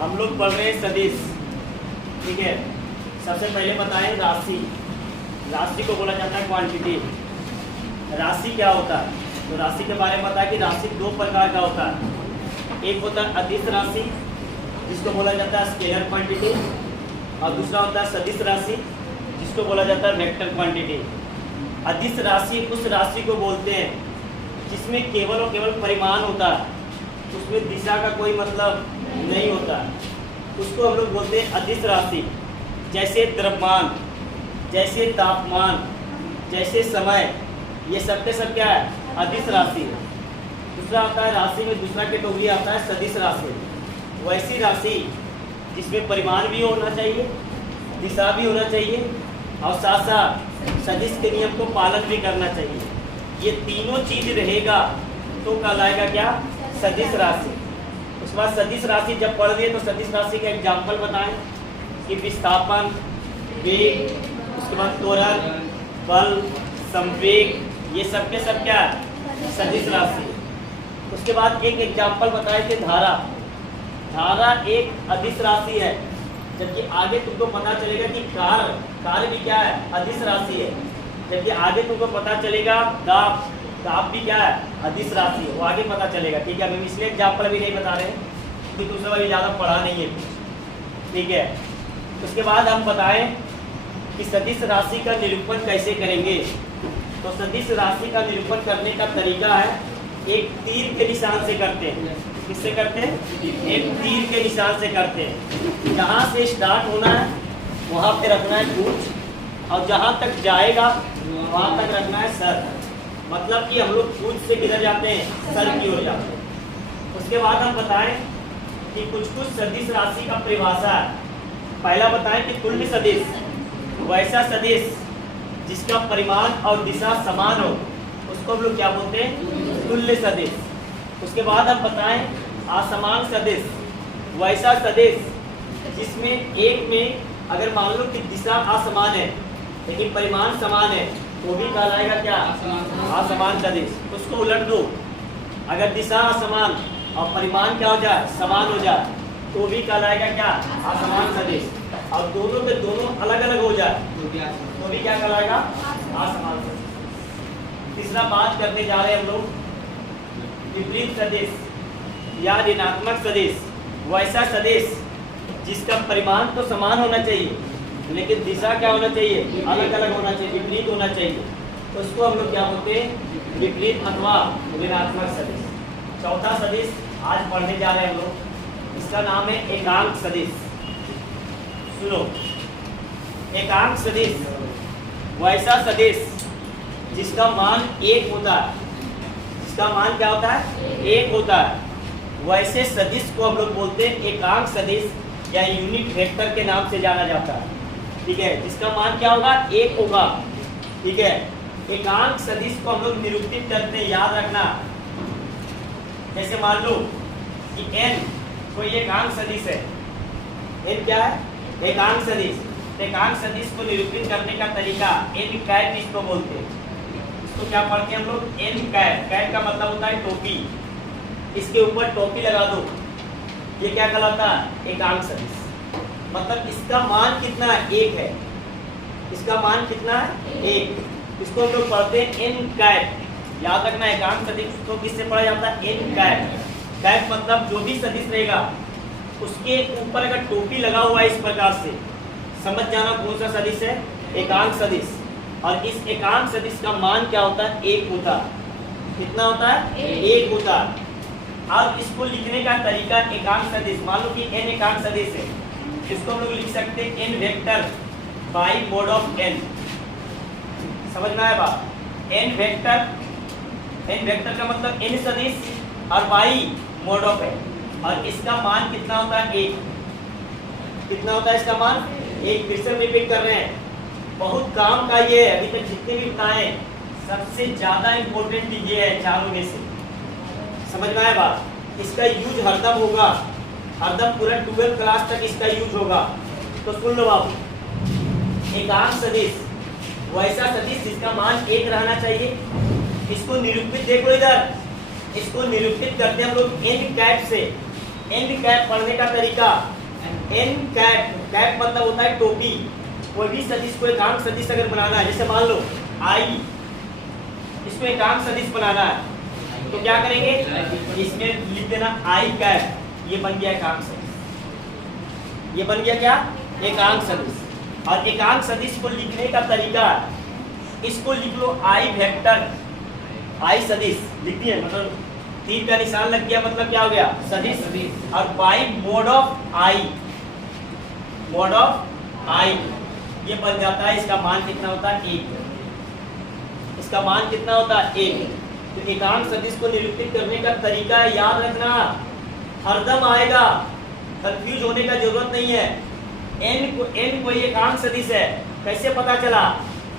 हम लोग पढ़ रहे हैं सदिश। ठीक है, सबसे पहले बताएं राशि। राशि को बोला जाता है क्वांटिटी। राशि क्या होता है? तो राशि के बारे में बताया कि राशि दो प्रकार का होता है। एक होता है अदिश राशि, जिसको बोला जाता है स्केलर क्वांटिटी, और दूसरा होता है सदिश राशि, जिसको बोला जाता है वेक्टर क्वांटिटी। अदिश राशि उस राशि को बोलते हैं जिसमें केवल और केवल परिमाण होता है, उसमें दिशा का कोई मतलब नहीं होता, उसको हम लोग बोलते हैं अदिश राशि। जैसे द्रव्यमान, जैसे तापमान, जैसे समय, ये सब के सब क्या है? अदिश राशि है। दूसरा आता है राशि में दूसरा कैटेगरी आता है सदिश राशि। वैसी राशि जिसमें परिमाण भी होना चाहिए, दिशा भी होना चाहिए, और साथ साथ सदिश के नियम को पालन भी करना चाहिए। ये तीनों चीज रहेगा तो कहलाएगा क्या? सदिश राशि। उसके बाद सदिश राशि जब पढ़ लिए तो सदिश राशि का एग्जाम्पल बताएं कि विस्थापन, वेग, उसके बाद त्वरण, बल, संवेग, ये सब के सब क्या है? सदिश राशि। उसके बाद एक एग्जाम्पल बताए कि धारा। धारा एक अदिश राशि है, जबकि आगे तुमको पता चलेगा कि कार्य भी क्या है? अदिश राशि है। जबकि आगे तुमको पता चलेगा दाब, दाब भी क्या है? अदिश राशि है। वो आगे पता चलेगा। ठीक है, हम इसलिए एग्जाम्पल भी नहीं बता रहे हैं क्योंकि तुमसे वाली ज़्यादा पढ़ा नहीं है। ठीक है, उसके बाद हम बताएं कि सदिश राशि का निरूपण कैसे करेंगे। तो सदिश राशि का निरूपण करने का तरीका है, एक तीर के निशान से करते हैं। किससे करते हैं? एक तीर के निशान से करते हैं। जहाँ से स्टार्ट होना है वहाँ पे रखना है पूंछ, और जहाँ तक जाएगा वहाँ तक रखना है सर। मतलब कि हम लोग पूंछ से किधर जाते हैं? सर की ओर जाते हैं। उसके बाद हम बताएं कि कुछ कुछ सदिश राशि का परिभाषा है। पहला बताएं कि तुल्य सदिश, वैसा सदिश जिसका परिमाण और दिशा समान हो, उसको हम लोग क्या बोलते हैं? तुल्य सदिश। उसके बाद हम बताएं असमान सदिश, वैसा सदिश जिसमें एक में अगर मान लो कि दिशा असमान है लेकिन परिमाण समान है, तो भी कहलाएगा क्या? असमान सदिश। उसको उलट दो, अगर दिशा असमान और परिमाण क्या हो जाए? समान हो जाए, तो भी कहलाएगा क्या? असमान सदिश। और दोनों के दोनों अलग अलग हो जाए तो भी क्या कहलाएगा? असमान सदिश। तीसरा बात करने जा रहे हैं हम लोग विपरीत सदिश या ऋणात्मक सदिश। वैसा सदिश जिसका परिमाण तो समान होना चाहिए लेकिन दिशा क्या होना चाहिए? अलग अलग होना चाहिए, विपरीत होना चाहिए। तो उसको हम लोग क्या बोलते हैं? विपरीत अथवा ऋणात्मक सदिश। चौथा सदिश आज पढ़ने जा रहे हैं हम लोग, इसका नाम है एकांक सदिश। सुनो, एकांक सदिश वैसा सदिश जिसका मान एक होता है। जिसका मान क्या होता है? एक होता है। वैसे सदिश को हम लोग बोलते हैं एकांक सदिश या यूनिट वेक्टर के नाम से जाना जाता है। ठीक है, जिसका मान क्या होगा? एक होगा। ठीक है, एकांक सदिश को हम लोग निरूपित करते हैं, याद रखना। जैसे मान लो कि n कोई एकांक सदिश है। n क्या है? एकांक सदिश। एकांक सदिश को निरूपित करने का तरीका n कैप इसको बोलते हैं। इसको क्या पढ़ते हैं हम लोग? n cap. कैप का मतलब होता है टोपी। इसके ऊपर टोपी लगा दो, ये क्या कहलाता है? एकांक सदिश। मतलब इसका मान कितना है? एक है। इसका मान कितना है? एक। इसको हम लोग पढ़ते हैं n कैप। याद रखना, एकांक सदिश को किससे पढ़ा जाता है? n cap. कैप मतलब जो भी सदिश रहेगा उसके ऊपर अगर टोपी लगा हुआ है इस प्रकार से, समझ जाना कौन सा सदिश है? एकांक सदिश। और इस एकांक सदिश का मान क्या होता है? एक होता है। कितना होता है? एक होता है। अब इसको लिखने का तरीका एकांक सदिश, मान लो कि n एकांक सदिश है, इसको हम लोग लिख सकते हैं n vector by mode of n। समझ में आया बात? n वेक्टर, n वेक्टर का मतलब n सदिश और बाई मोड ऑफ n। और इसका मान कितना होता है? एक। कितना होता है इसका मान? एक। फिर से रिपीट कर रहे हैं, बहुत काम का ये है। अभी तक जितने भी बताए सबसे ज्यादा इंपॉर्टेंट ये है चारों में से। समझ में आया बात? इसका यूज हरदम होगा, हरदम पूरा 12th क्लास तक इसका यूज होगा। तो सुन लो आप, एकांक सदिश वैसा सदिश जिसका मान एक रहना चाहिए। इसको निरूपित देखो इधर, इसको निरूपित करते हैं हम लोग n कैप से। एन कैप पढ़ने का तरीका, एन कैप, कैप मतलब होता है टोपी। कोई भी सदिश को एकांक सदिश अगर बनाना है, जैसे मान लो आई, इसको एकांक सदिश बनाना है तो क्या करेंगे, इसमें लिख देना आई कैप, ये बन गया एकांक सदिश। ये बन गया क्या, एकांक सदिश। और एकांक सदिश को लिखने का तरीका, इसको लिख लो आई वेक्टर, आई सदिश लिख दिए, मतलब तीर का निशान लग गया, मतलब क्या हो गया, सदिश। और by mode of I, mod of I ये बन जाता है। इसका मान कितना होता है, 1। इसका मान कितना होता है, 1। तो एकांक सदिश को निरूपित करने का तरीका है, याद रखना, हरदम आएगा, कंफ्यूज होने का जरूरत नहीं है। एन कोई एकांक सदिश है, कैसे पता चला,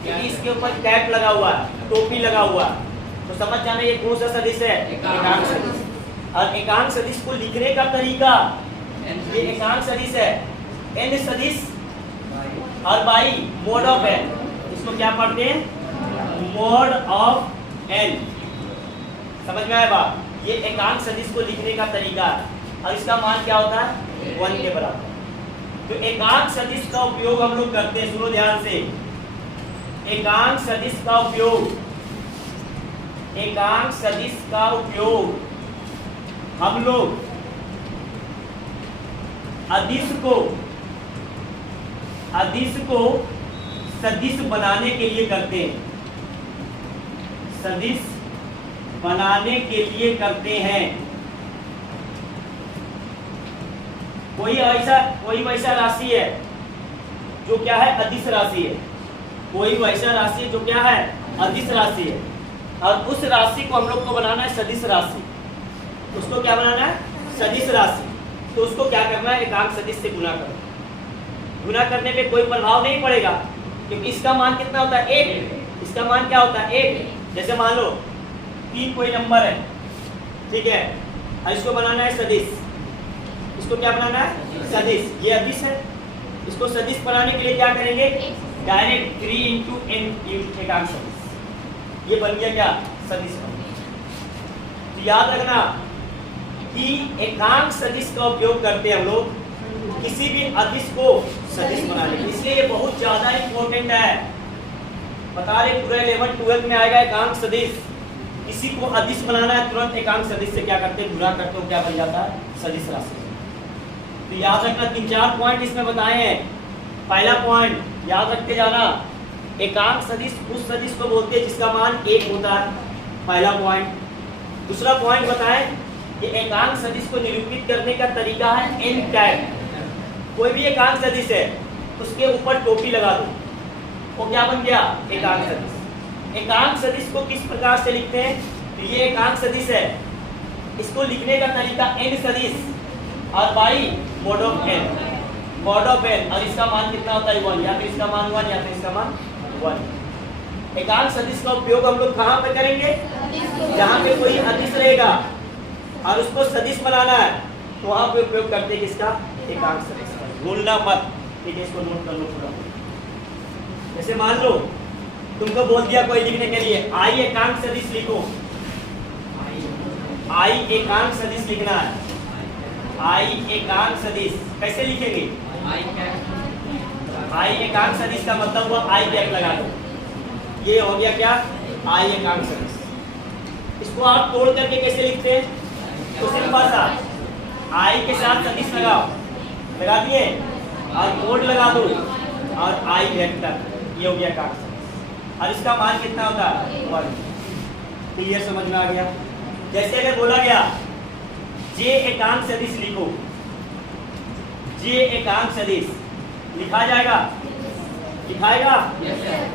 क्योंकि इसके ऊपर कैप लगा हुआ है, टोपी लगा हुआ है, तो समझ जाना ये कौन सा सदिश है, एकांक सदिश। और एकांक सदिश को लिखने का तरीका, ये एकांक सदिश है, एन सदिश और बाई मोड ऑफ एन, इसको क्या पढ़ते हैं, मोड ऑफ एन। समझ में आया बात, ये एकांक सदिश को लिखने का तरीका है। और इसका मान क्या होता है, 1 के बराबर। तो एकांक सदिश का उपयोग हम लोग करते हैं, सुनो ध्यान से, एकांक सदिश का उपयोग, एकांक सदिश का उपयोग हम लोग अदिश को सदिश बनाने के लिए करते हैं, सदिश बनाने के लिए करते हैं। कोई वैसा राशि है जो क्या है, अदिश राशि है। कोई वैसा राशि जो क्या है, अदिश राशि है, और उस राशि को हम लोग को बनाना है सदिश राशि। उसको क्या बनाना है, सदिश राशि। तो उसको क्या करना है, एकांक सदिश से गुना करना। गुना करने पे कोई प्रभाव नहीं पड़ेगा, क्योंकि इसका मान कितना होता है, 1। इसका मान क्या होता है, 1। जैसे मान लो 3 कोई नंबर है, ठीक है, और इसको बनाना है सदिश। इसको क्या बनाना है, सदिश। ये अदिश है, इसको सदिश बनाने के लिए क्या करेंगे, डायरेक्ट 3 इंटू एन एकांक सदिश, ये बन गया क्या, सदिश। तो याद रखना कि एकांक सदिश का उपयोग करते हैं हम लोग किसी भी अदिश को सदिश बनाने के लिए, इसलिए ये बहुत ज्यादा इंपॉर्टेंट है। बता रहे पूरा 11th 12th में आएगा एकांक सदिश। किसी को अदिश बनाना है, तुरंत एकांक सदिश से क्या करते हैं, गुणा करते हो, क्या बन जाता है, सदिश राशि। तो याद रखना, 3-4 पॉइंट इसमें बताए हैं। पहला पॉइंट याद रखते जाना, एकांक सदिश उस सदिश को बोलते हैं जिसका मान 1 होता है, पहला पॉइंट। दूसरा पॉइंट बताएं कि एकांक सदिश को निरूपित करने का तरीका है एन कैप। कोई भी एकांक सदिश है, उसके ऊपर टोपी लगा दो, वो क्या बन गया, एकांक सदिश। एकांक सदिश को किस प्रकार से लिखते हैं, तो ये एकांक सदिश है, इसको लिखने का तरीका एन सदिश और by mode of n, mode of n, और इसका मान कितना होता है, 1। या तो इसका मान 1 या तो इसका मान 1। एकांक सदिश का उपयोग हम लोग कहाँ पे करेंगे, जहाँ पे कोई अदिश रहेगा और उसको सदिश बनाना है, तो वहां पे उपयोग करते हैं किसका, एकांक सदिश। भूलना मत, ठीक है, इसको नोट कर लो पूरा। जैसे मान लो तुमको बोल दिया कोई लिखने के लिए, आई एकांक सदिश लिखो, आई एकांक सदिश लिखना है। आई एकांक सदिश कैसे लिखेंगे, आई एकांक सदिश का मतलब हुआ आई कैप लगा दो, ये हो गया क्या, आई एकांक सदिश। इसको आप तोड़ करके कैसे लिखते हैं, तो सिंपल सा आई के साथ सदिश लगाओ, लगा दिए, और कोड लगा दो, और आई वेक्टर, ये हो गया एकांक सदिश। और इसका मान कितना होता है, 1। क्लियर, समझ में आ गया। जैसे अगर बोला गया जे एकांक सदिश लिखो, जे एकांक सदिश लिखा जाएगा, लिखाएगा,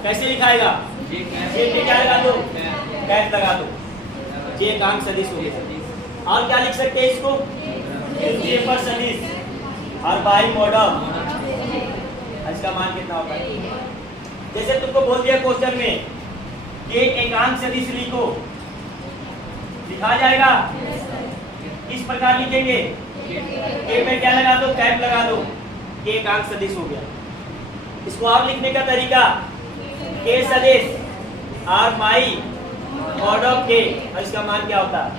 कैसे लिखाएगा, जे पे क्या लगा दो, कैप लगा दो, जे एकांक सदिश हो गया। और क्या लिख सकते हैं इसको, जे पर सदिश और बाई मोड ऑफ, इसका मान कितना होता है। जैसे तुमको बोल दिया क्वेश्चन में कि एकांक सदिश लिखो, लिखा जाएगा, इस प्रकार लिखेंगे, के पे क्या लगा दो, कैप लगा दो, के एकांक सदिश हो गया। इसको आप लिखने का तरीका, के सदिश और बाई मोड ऑफ के, और इसका मान क्या होता है,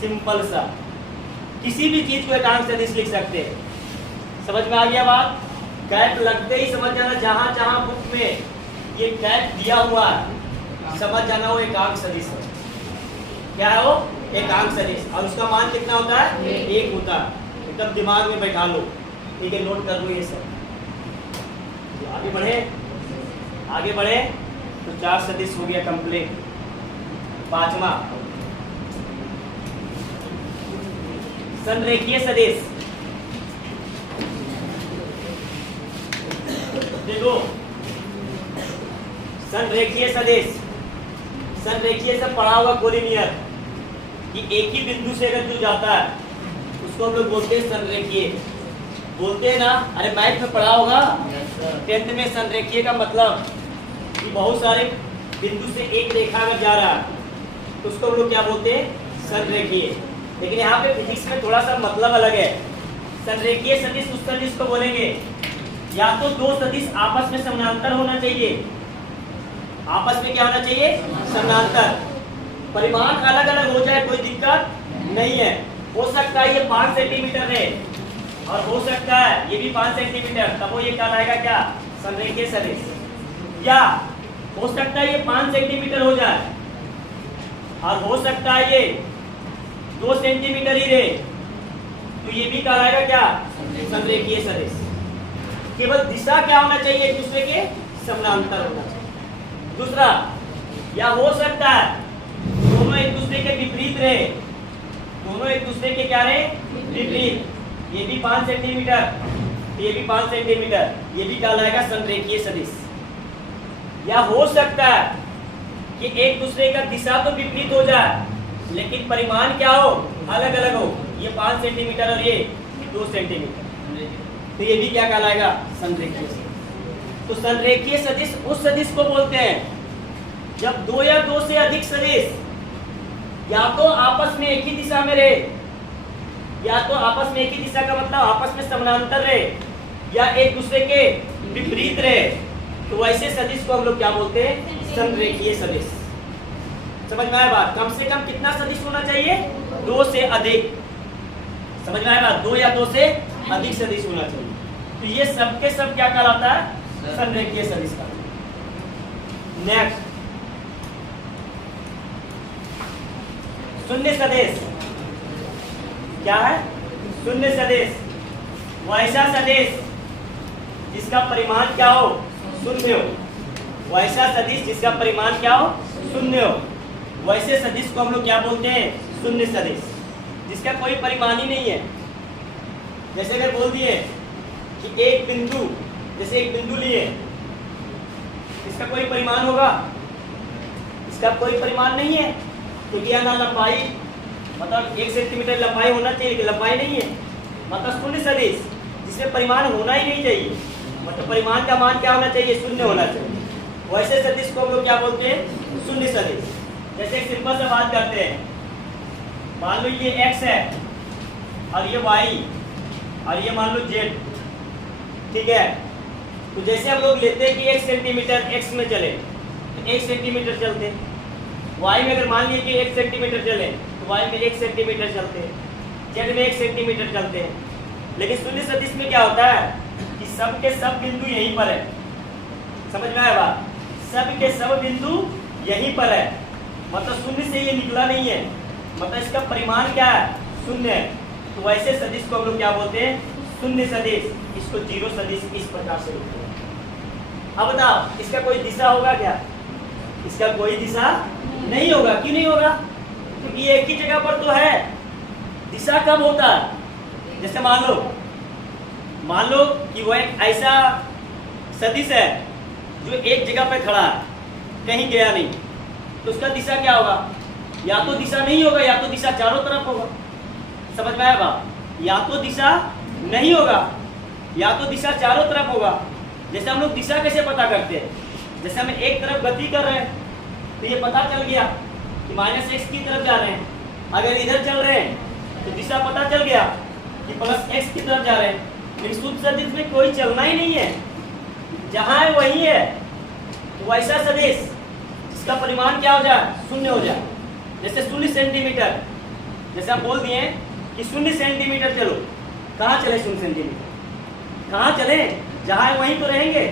सिंपल सा। किसी भी चीज को एकांक सदिश लिख सकते हैं। समझ में आ गया बात? कैप लगते ही समझ जाना, जहां जहां बुक में ये कैप दिया हुआ है समझ जाना वो एकांक सदिश है। क्या है वो? एकांक सदिश। और उसका मान कितना होता है? 1 होता है। एकदम दिमाग में बैठा लो, ठीक है, नोट कर लो ये सब। आगे बढ़े, आगे बढ़े तो 4 सदिश हो गया कंप्लीट। 5वां संरेखीय सदिश। देखो संरेखीय सदिश, संरेखीय से पढ़ा हुआ कोलिनियर कि एक ही बिंदु से अगर जो जाता है उसको हम लोग बोलते हैं संरेखीय। बोलते हैं ना, अरे मैथ में पढ़ा होगा 10th में। संरेखीय का मतलब कि बहुत सारे बिंदु से एक रेखा अगर जा रहा है तो उसको हम लोग क्या बोलते हैं? संरेखीय। लेकिन यहाँ पे फिजिक्स में थोड़ा सा मतलब अलग है। संरेखीय सदिश उस सदिश को बोलेंगे या तो 2 सदिश आपस में समानांतर होना चाहिए। आपस में क्या होना चाहिए? समानांतर। परिमाण अलग अलग हो जाए कोई दिक्कत नहीं है। हो सकता है ये 5 सेंटीमीटर है और हो सकता है ये भी 5 सेंटीमीटर, तब वो ये कहलाएगा क्या? संरेखीय सदिश। या हो सकता है ये 5 सेंटीमीटर हो जाए और हो सकता है ये 2 सेंटीमीटर ही रहे, तो ये भी कहलाएगा क्या? संरेखीय सदिश। केवल दिशा क्या होना चाहिए? एक दूसरे के समानांतर होना चाहिए। दूसरा, या हो सकता है दोनों एक दूसरे के विपरीत रहे। दोनों एक दूसरे के क्या रहे? विपरीत। ये भी 5 सेंटीमीटर, ये भी 5 सेंटीमीटर, ये भी कहलाएगा संरेखीय सदिश। या हो सकता है कि एक दूसरे का दिशा तो विपरीत हो जाए लेकिन परिमाण क्या हो? अलग अलग हो। ये 5 सेंटीमीटर और ये 2 सेंटीमीटर, तो ये भी क्या कहलाएगा? संरेखीय सदिश। तो संरेखीय सदिश उस सदिश को बोलते हैं जब 2 या 2 से अधिक सदिश या तो आपस में एक ही दिशा में रहे, या तो आपस में एक ही दिशा का मतलब आपस में समानांतर रहे, या एक दूसरे के विपरीत रहे, तो वैसे सदिश को हम लोग क्या बोलते हैं? संरेखीय सदिश। समझ में आया बात? कम से कम कितना सदिश होना चाहिए? 2 से अधिक। समझ में आया बात? 2 या 2 से अधिक सदिश होना चाहिए। तो ये सब के सब क्या कहलाता है? संरेखीय सदिश का। नेक्स्ट, शून्य सदिश। क्या है? शून्य सदिश। वैसा सदिश जिसका परिमाण क्या हो? शून्य हो। वैसा सदिश जिसका परिमाण क्या हो? शून्य हो। वैसे सदिश को हम लोग क्या बोलते हैं? शून्य सदिश। जिसका कोई परिमाण ही नहीं है। जैसे अगर बोल दिए कि एक बिंदु, जैसे एक बिंदु लिए, इसका कोई परिमाण होगा? इसका कोई परिमाण नहीं है, क्योंकि यहाँ ना लंबाई, मतलब 1 सेंटीमीटर लंबाई होना चाहिए लेकिन लंबाई नहीं है, मतलब शून्य सदिश जिसमें परिमाण होना ही नहीं चाहिए। मतलब परिमाण का मान क्या होना चाहिए? शून्य होना चाहिए। वैसे सदिश को हम लोग क्या बोलते हैं? शून्य सदिश। जैसे एक सिंपल सा बात करते हैं, मान लो ये x है और ये y और ये मान लो z, ठीक है। तो जैसे हम लोग लेते हैं कि 1 सेंटीमीटर x में चले तो 1 सेंटीमीटर चलते, y में अगर मान लीजिए कि 1 सेंटीमीटर चले तो y में 1 सेंटीमीटर चलते, z में 1 सेंटीमीटर चलते हैं। लेकिन शून्य सदिश में क्या होता है कि सब के सब बिंदु यहीं पर है। समझ में आया बात? सब के सब बिंदु यहीं पर है, मतलब शून्य से ये निकला नहीं है, मतलब इसका परिमाण क्या है? शून्य है। तो वैसे सदिश को हम लोग क्या बोलते हैं? शून्य सदिश। इसको जीरो सदिश इस प्रकार से लिखते हैं। अब बताओ इसका कोई दिशा होगा क्या? इसका कोई दिशा नहीं होगा। क्यों नहीं होगा? क्योंकि ये एक ही जगह पर तो है। दिशा कब होता है? जैसे मान लो कि वह एक ऐसा सदिश है जो एक जगह पर खड़ा है, कहीं गया नहीं, तो उसका दिशा क्या होगा? या तो दिशा नहीं होगा या तो दिशा चारों तरफ होगा। समझ में आया बात? या तो दिशा नहीं होगा या तो दिशा चारों तरफ होगा। जैसे हम लोग दिशा कैसे पता करते हैं? जैसे हम एक तरफ गति कर रहे हैं तो ये पता चल गया कि -x की तरफ जा रहे हैं। अगर इधर चल रहे हैं तो दिशा पता चल गया कि +x की तरफ जा रहे हैं। लेकिन शुद्ध सदिश में कोई चलना ही नहीं है, जहां है वही है। तो वैसा सदिश जिसका परिमाण क्या हो जाए? शून्य हो जाए। जैसे 0 सेंटीमीटर, जैसे आप बोल दिए कि 0 सेंटीमीटर चलो, कहाँ चले 0 सेंटीमीटर, कहाँ चले, जहाँ है वहीं तो रहेंगे।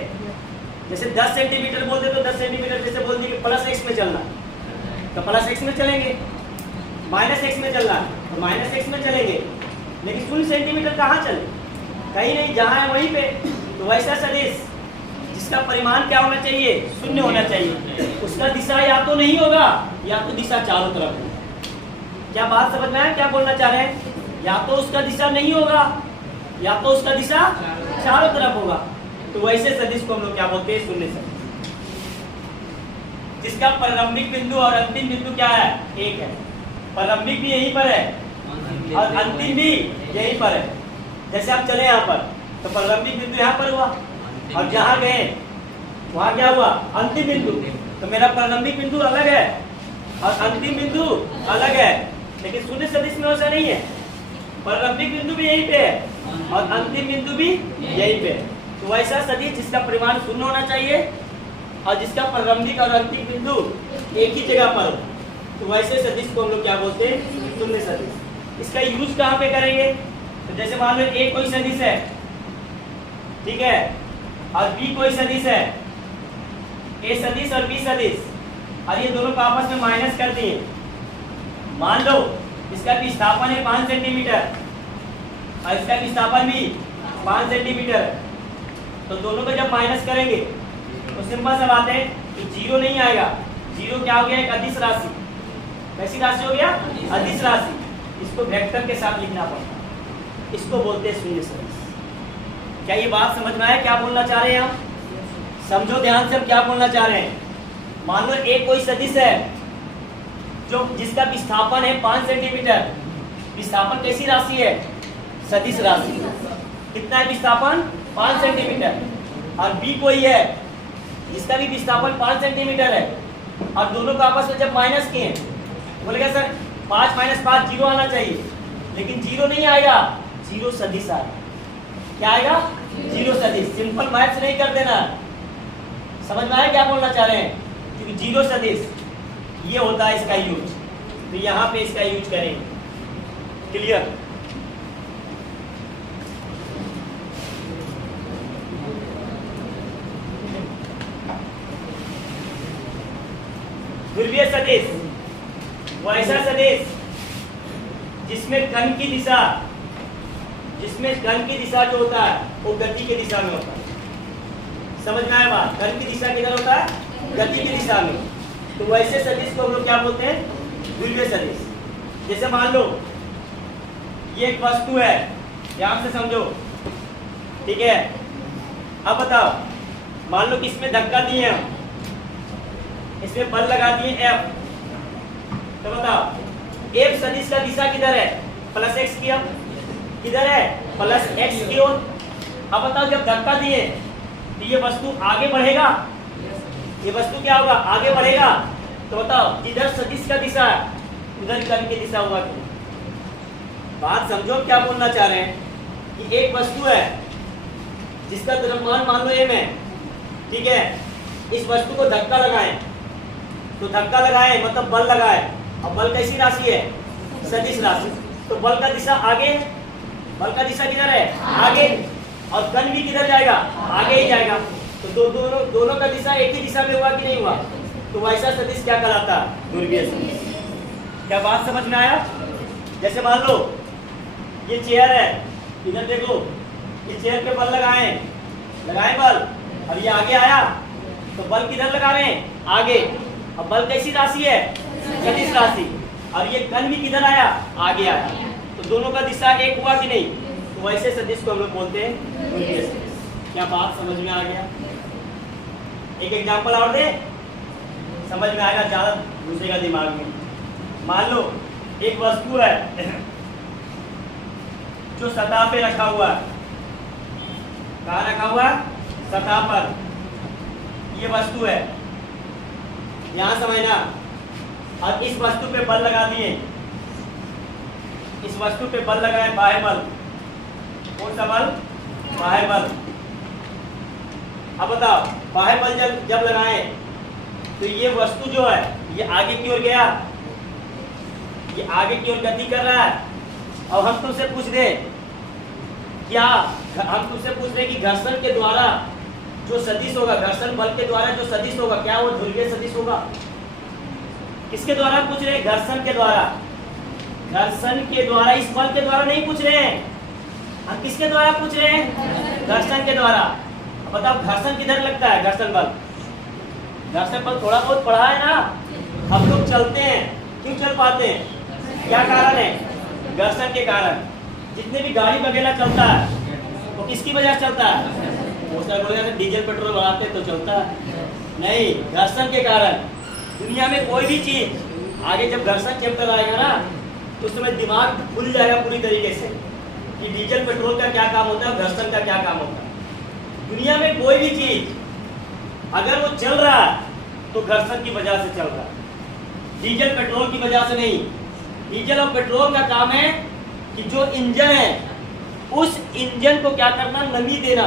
जैसे 10 सेंटीमीटर बोल दे तो 10 सेंटीमीटर जैसे बोल दिए कि प्लस एक्स में चलना तो प्लस एक्स में चलेंगे, माइनस एक्स में चलना तो माइनस एक्स में चलेंगे। लेकिन 0 सेंटीमीटर कहाँ चले, कहीं नहीं, जहाँ है वहीं पे। तो वैसा सदिश जिसका परिमाण क्या होना चाहिए, 0 होना चाहिए, उसका दिशा या तो नहीं होगा या तो दिशा चारों तरफ होगी। क्या बात समझ में आया, क्या बोलना चाह रहे हैं? या तो उसका दिशा नहीं होगा या तो उसका दिशा चारों तरफ होगा। तो वैसे सदिश को हम लोग क्या बोलते हैं, शून्य सदिश, जिसका प्रारंभिक बिंदु और अंतिम बिंदु क्या है, एक है। प्रारंभिक भी यहीं पर है और अंतिम भी यहीं पर है। जैसे आप चले यहाँ पर तो प्रारंभिक बिंदु यहाँ पर हुआ और जहाँ गए वहाँ क्या हुआ, अंतिम बिंदु। तो मेरा प्रारंभिक बिंदु अलग है और अंतिम बिंदु अलग है। लेकिन शून्य सदिश में वैसा नहीं है, प्रारंभिक बिंदु भी यहीं पे है और अंतिम बिंदु भी यहीं पे है। तो वैसा सदिश जिसका परिमाण 0 होना चाहिए और जिसका प्रारंभिक और अंतिम बिंदु एक ही जगह पर हो, तो वैसे सदिश को हम लोग क्या बोलते हैं, शून्य सदिश। इसका यूज कहाँ पे करेंगे, तो जैसे मान लो ए कोई सदिश है, ठीक है, और बी कोई सदिश है, ए सदिश और बी सदिश, और ये दोनों को आपस में माइनस कर दिए। मान लो इसका विस्थापन है 5 सेंटीमीटर और इसका विस्थापन भी 5 सेंटीमीटर। तो दोनों को जब माइनस करेंगे तो सिंपल सा बात है कि 0 नहीं आएगा। 0 क्या हो गया, एक अदिश राशि। कैसी राशि हो गया, अदिश राशि। इसको वेक्टर के साथ लिखना पड़ता है, इसको बोलते हैं शून्य सदिश। क्या ये बात समझ में आया, क्या बोलना चाह रहे हैं हम? समझो ध्यान से हम क्या बोलना चाह रहे हैं। मान लो एक कोई सदिश है जो जिसका विस्थापन है 5 सेंटीमीटर। विस्थापन कैसी राशि है, सदिश राशि। कितना है विस्थापन, 5 सेंटीमीटर। और बी कोई है जिसका भी विस्थापन 5 सेंटीमीटर है और दोनों को आपस में जब माइनस किए, बोलेगा सर 5 - 5 0 आना चाहिए, लेकिन 0 नहीं आएगा, 0 सदिश आएगा। क्या आएगा, 0 सदिश। सिंपल मैथ्स नहीं कर देना, समझ में आया क्या बोलना चाह रहे हैं? क्योंकि 0 सदिश ये होता है इसका यूज, तो यहाँ पे इसका यूज करेंगे। क्लियर? ध्रुवीय सदिश वो ऐसा सदिश जिसमें कण की दिशा जो होता है वो गति की दिशा में होता है। समझ में आया बात? कण की दिशा किधर होता है, गति की दिशा में। तो वैसे सदिश को हम लोग क्या बोलते हैं, ध्रुवीय सदिश। जैसे मान लो ये एक वस्तु है, ध्यान से समझो, ठीक है। अब बताओ, मान लो कि इसमें धक्का दिए हम, इसमें बल लगा दिए F, तो बताओ F सदिश का दिशा किधर है, प्लस एक्स की। अब किधर है, प्लस एक्स की ओर। अब बताओ जब धक्का दिए तो ये वस्तु आगे बढ़ेगा, ये वस्तु क्या होगा, आगे बढ़ेगा। तो बताओ इधर सदिश का दिशा है, उधर कण की दिशा होगा। बात समझो क्या बोलना चाह रहे हैं कि एक वस्तु है जिसका द्रव्यमान मान लो m है, ठीक है। इस वस्तु को धक्का लगाएं, तो धक्का लगाएं मतलब बल लगाएं, और बल कैसी राशि है, सदिश राशि। तो बल का दिशा आगे, बल का दिशा किधर है, आगे, और कण भी किधर जाएगा, आगे ही जाएगा। तो दोनों का दिशा एक ही दिशा में हुआ कि नहीं हुआ? तो वैसा सदिश क्या कहलाता है, ध्रुवीय सदिश। क्या बात समझ में आया? जैसे मान लो ये चेयर है, इधर देखो, ये चेयर पे बल लगाए बल, अब ये आगे आया तो बल किधर लगा रहे हैं, आगे। अब बल कैसी राशि है, सदिश राशि, और ये कण भी किधर आया, आगे आया। तो दोनों का दिशा एक हुआ कि नहीं? तो वैसे सदिश को हम लोग बोलते हैं ध्रुवीय सदिश। क्या बात समझ में आ गया? एक एग्जांपल और दे, समझ में आएगा, ज्यादा घुसेगा दिमाग में। मान लो एक वस्तु है जो सतह पे रखा हुआ है। कहाँ रखा हुआ है, सतह पर। ये वस्तु है, यहाँ समझना। और इस वस्तु पे बल लगा दिए, इस वस्तु पे बल लगाए, बाह्य बल। कौन सा बल, बाह्य बल। अब बताओ बाह्य बल जब लगाए तो ये वस्तु जो है ये आगे की ओर गया, ये आगे की ओर गति कर रहा है, अब हम तुमसे पूछ रहे क्या, हम तुमसे पूछ रहे कि घर्षण के द्वारा जो सदिश होगा, घर्षण बल के द्वारा जो सदिश होगा, क्या वो ध्रुवीय सदिश होगा? किसके द्वारा पूछ रहे हैं? घर्षण के द्वारा। घर्षण के द्वारा, इस बल के द्वारा नहीं पूछ रहे हैं, हम किसके द्वारा पूछ रहे हैं? घर्षण के द्वारा। बताओ घर्षण किधर लगता है? घर्षण बल, घर्षण बल थोड़ा बहुत पढ़ा है ना। हम लोग चलते हैं, क्यों चल पाते हैं? क्या कारण है? घर्षण के कारण। जितने भी गाड़ी वगैरह चलता है वो तो किसकी वजह से चलता है? बोलेगा डीजल पेट्रोल बढ़ाते तो चलता है नहीं, घर्षण के कारण। दुनिया में कोई भी चीज आगे जब घर्षण चैप्टर आएगा ना तो उस समय दिमाग खुल जाएगा पूरी तरीके से कि डीजल पेट्रोल का क्या काम होता है, घर्षण का क्या काम होता है। दुनिया में कोई भी चीज अगर वो चल रहा है तो घर्षण की वजह से चल रहा है, डीजल पेट्रोल की वजह से नहीं। डीजल और पेट्रोल का काम है कि जो इंजन है उस इंजन को क्या करना, नमी देना,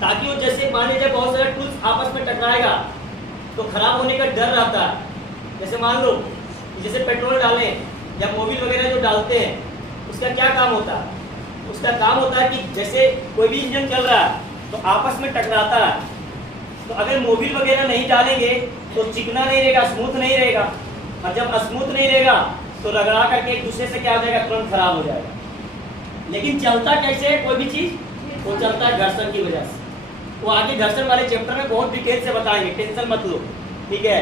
ताकि वो जैसे माने जब बहुत सारे टूल्स आपस में टकराएगा तो खराब होने का डर रहता है। जैसे मान लो जैसे पेट्रोल डालें या मोबिल वगैरह जो डालते हैं उसका क्या काम होता है? उसका काम होता है कि जैसे कोई भी इंजन चल रहा है तो आपस में टकराता है, तो अगर मोबिल वगैरह नहीं डालेंगे तो चिकना नहीं रहेगा, स्मूथ नहीं रहेगा, और जब स्मूथ नहीं रहेगा तो रगड़ा करके एक दूसरे से क्या हो जाएगा, तुरंत खराब हो जाएगा। लेकिन चलता कैसे है कोई भी चीज? वो चलता है घर्षण की वजह से। वो आगे घर्षण वाले चैप्टर में बहुत डिटेल से बताएंगे, टेंशन मत लो, ठीक है।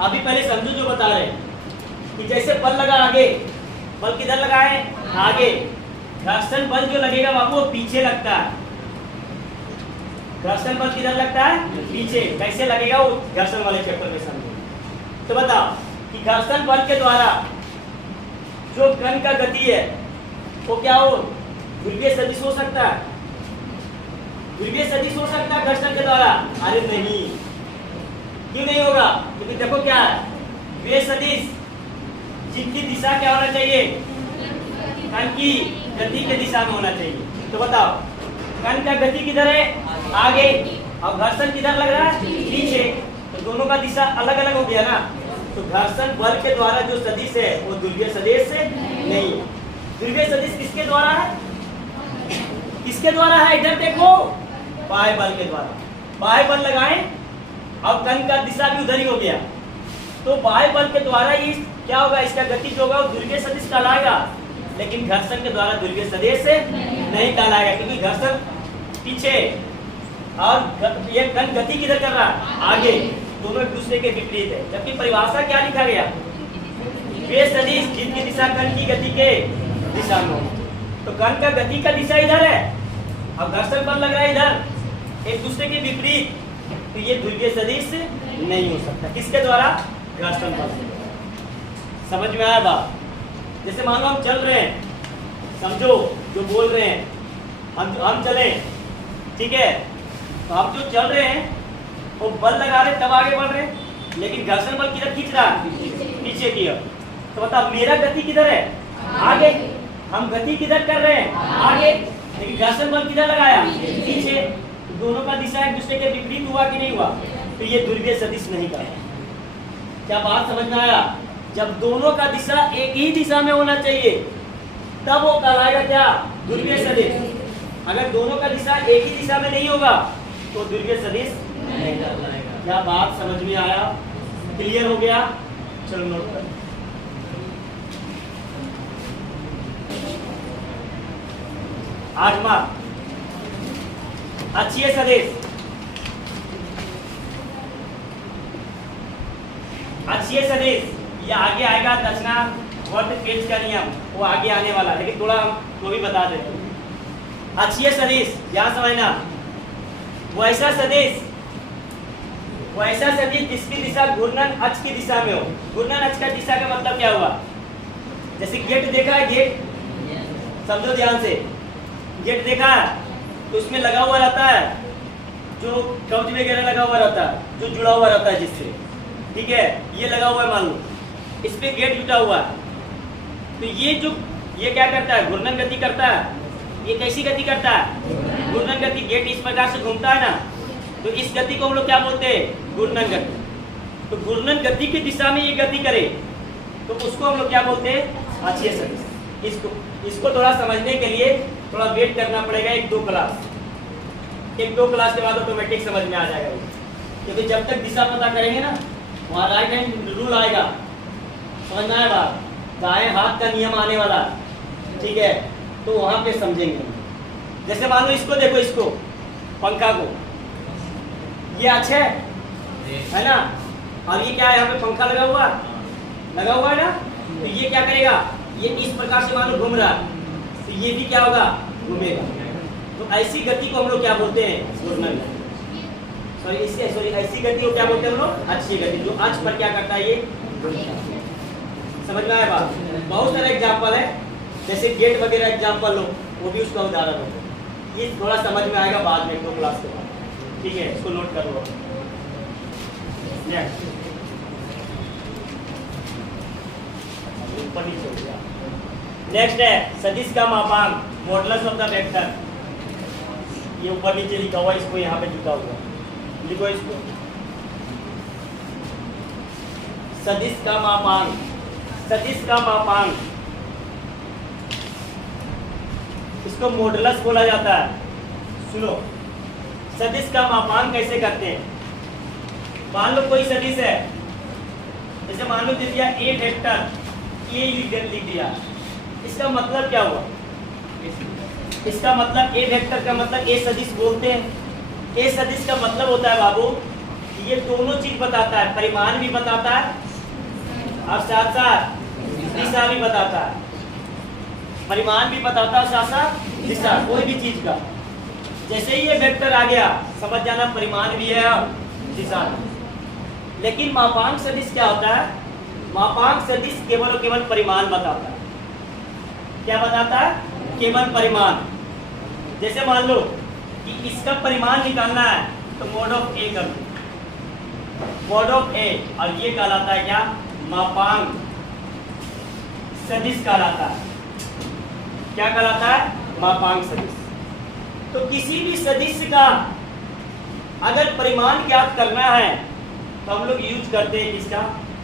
अभी पहले समझो जो बता रहे हैं कि जैसे बल लगा आगे, बल किधर लगा है? आगे। घर्षण बल जो लगेगा बाबू वो पीछे लगता है। घर्षण बल किधर लगता है? पीछे। कैसे लगेगा वो घर्षण वाले चैप्टर में समझो। तो बताओ कि घर्षण बल के द्वारा जो कण का गति है वो क्या हो, ध्रुवीय सदिश हो सकता है? ध्रुवीय सदिश हो सकता है घर्षण के द्वारा? अरे नहीं, क्यों नहीं होगा? क्योंकि देखो क्या है, वे सदिश जिनकी दिशा क्या होना चाहिए, कण की गति के दिशा में होना चाहिए। तो बताओ कण का गति किधर है? आगे, और घर्षण किधर लग रहा है? पीछे। तो दोनों का दिशा अलग अलग हो गया ना। तो घर्षण बल के द्वारा जो सदिश है वो ध्रुवीय सदिश से नहीं है। ध्रुवीय सदिश किसके द्वारा है? किसके द्वारा है? इधर देखो, बाह्य बल के द्वारा। बाह्य बल लगाएं, अब कण का दिशा भी उधर ही हो गया। तो बाह्य बल के द्वारा ये क्या होगा, इसका गति जो होगा वो ध्रुवीय सदिश कहलाएगा, लेकिन घर्षण के द्वारा ध्रुवीय सदिश से नहीं कहलाएगा, क्योंकि घर्षण पीछे और ये कण गति किधर कर रहा है? आगे। दोनों एक दूसरे के विपरीत है। जबकि परिभाषा क्या लिखा गया? वे सदिश जिनकी दिशा कण की गति के दिशा में हो। तो कण का गति का दिशा इधर है, अब घर्षण बल लग रहा है इधर, एक दूसरे के विपरीत, तो ये ध्रुवीय सदिश नहीं हो सकता। किसके द्वारा? घर्षण बल। समझ में आया बात? जैसे मान लो हम चल रहे हैं, समझो जो बोल रहे हैं, हम चले, ठीक है, तो हम जो चल रहे हैं वो बल लगा रहे तब आगे बढ़ रहे हैं, लेकिन घर्षण बल किधर खींच रहा है? पीछे की ओर। तो बताओ मेरा गति किधर है? आगे। हम गति किधर कर रहे हैं? आगे, लेकिन घर्षण बल किधर लगाया? पीछे। तो दोनों का दिशा एक दूसरे के विपरीत हुआ कि नहीं हुआ? तो ये ध्रुवीय सदिश नहीं कहलाएगा। क्या बात समझ में आया? जब दोनों का दिशा एक ही दिशा में होना चाहिए तब वो कहलाएगा क्या? ध्रुवीय सदिश। अगर दोनों का दिशा एक ही दिशा में नहीं होगा तो ध्रुवीय सदिश नहीं कहलाएगा। क्या बात समझ में आया? क्लियर हो गया? चलो नोट कर। आठवां, अक्षीय सदिश। अक्षीय सदिश ये आगे आएगा, दक्षिणावर्त पेज का नियम वो आगे आने वाला, लेकिन थोड़ा वो भी बता देते हैं। अक्षीय सदिश यहाँ समझना, वैसा सदिश जिसकी दिशा घूर्णन अक्ष की दिशा में हो। घूर्णन अक्ष का दिशा का मतलब क्या हुआ? जैसे गेट देखा है, गेट समझो ध्यान से, गेट देखा है तो उसमें लगा हुआ रहता है जो कवच वगैरह लगा हुआ रहता है, जो जुड़ा हुआ रहता है जिससे, ठीक है, ये लगा हुआ है, मान लो इस पे गेट जुटा हुआ है, तो ये क्या करता है? घूर्णन गति करता है। ये कैसी गति करता है? घूर्णन गति। गेट इस प्रकार से घूमता है ना, तो इस गति को हम लोग क्या बोलते हैं? घूर्णन गति। तो घूर्णन गति की दिशा में ये गति करे तो उसको हम लोग क्या बोलते हैं? अक्षीय सदिश। इसको थोड़ा समझने के लिए थोड़ा वेट करना पड़ेगा, एक दो क्लास के बाद ऑटोमेटिक समझ में आ जाएगा। क्योंकि जब तक दिशा पता करेंगे ना, वहाँ राइट हैंड रूल आएगा, समझना है बात, दाएं हाथ का नियम आने वाला, ठीक है, तो वहाँ पे समझेंगे। जैसे मान लो इसको देखो, इसको पंखा को, ये अच्छा है ना, और ये क्या है, यहाँ पे पंखा लगा हुआ है ना, तो ये क्या करेगा, ये इस प्रकार से मान लो घूम रहा है, तो ये भी क्या होगा, घूमेगा। तो ऐसी गति को हम लोग क्या बोलते हैं, घूर्णन। ऐसी गति को क्या बोलते हैं हम लोग, अच्छी गति, जो अक्ष पर क्या करता है, ये समझ में आया बात। बहुत सारे एग्जाम्पल है, जैसे गेट वगैरह एग्जाम्पल लो, वो भी उसका उदाहरण होता है। ये थोड़ा समझ में आएगा बाद में, 2 क्लास के बाद, ठीक है, इसको नोट कर लो। नेक्स्ट है सदिश का मापांक, मॉडुलस ऑफ द वेक्टर। ये ऊपर नीचे लिखा हुआ, इसको यहाँ पे लिखा हुआ, लिखो इसको, सदिश का मापांक। सदिश का मापांक, इसको मॉडुलस बोला जाता है। सुनो, सदिश का मापांक कैसे करते हैं। मान लो कोई सदिश है, जैसे मान लो दे दिया ए वेक्टर, ये लिख दिया, इसका मतलब क्या हुआ, इसका मतलब ए वेक्टर का मतलब ए सदिश बोलते हैं। ए सदिश का मतलब होता है बाबू, ये दोनों चीज बताता है, परिमाण भी बताता है और साथ साथ दिशा भी बताता है। परिमाण भी बताता है, साथ साथ दिशा, कोई भी चीज का। जैसे ही ये वेक्टर आ गया, समझ जाना परिमाण भी है और दिशा भी। लेकिन मापांक सदिश क्या होता है, मापांक सदिश केवल और केवल परिमाण बताता है। क्या बताता है, केवल परिमाण। जैसे मान लो कि इसका परिमाण निकालना है, तो मोड ऑफ ए कर दो, मोड ऑफ ए, और ये कहलाता है क्या, मापांक सदिश कहलाता है। क्या कहलाता है, मापांक सदिश। तो किसी भी सदिश का अगर परिमाण ज्ञात करना है, तो हम लोग यूज करते हैं इसका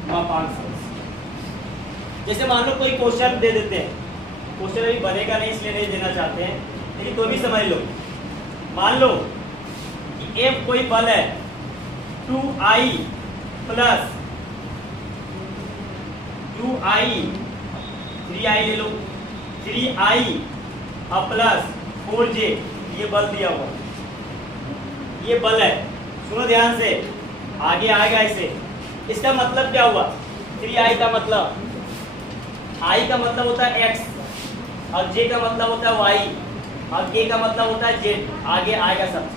मापांक सदिश। जैसे मान लो कोई क्वेश्चन दे देते हैं, क्वेश्चन अभी बनेगा नहीं इसलिए नहीं देना चाहते हैं, लेकिन तो भी समझ लो। मान लो कि F कोई बल है, 2I प्लस 2I, 3I ले लो, 3I और प्लस 4J, ये बल दिया हुआ, ये बल है। सुनो ध्यान से, आगे आएगा ऐसे। इसका मतलब क्या हुआ, 3I का मतलब, I का मतलब होता है X, और J का मतलब होता है Y, और K का मतलब होता है Z, आगे आएगा सब।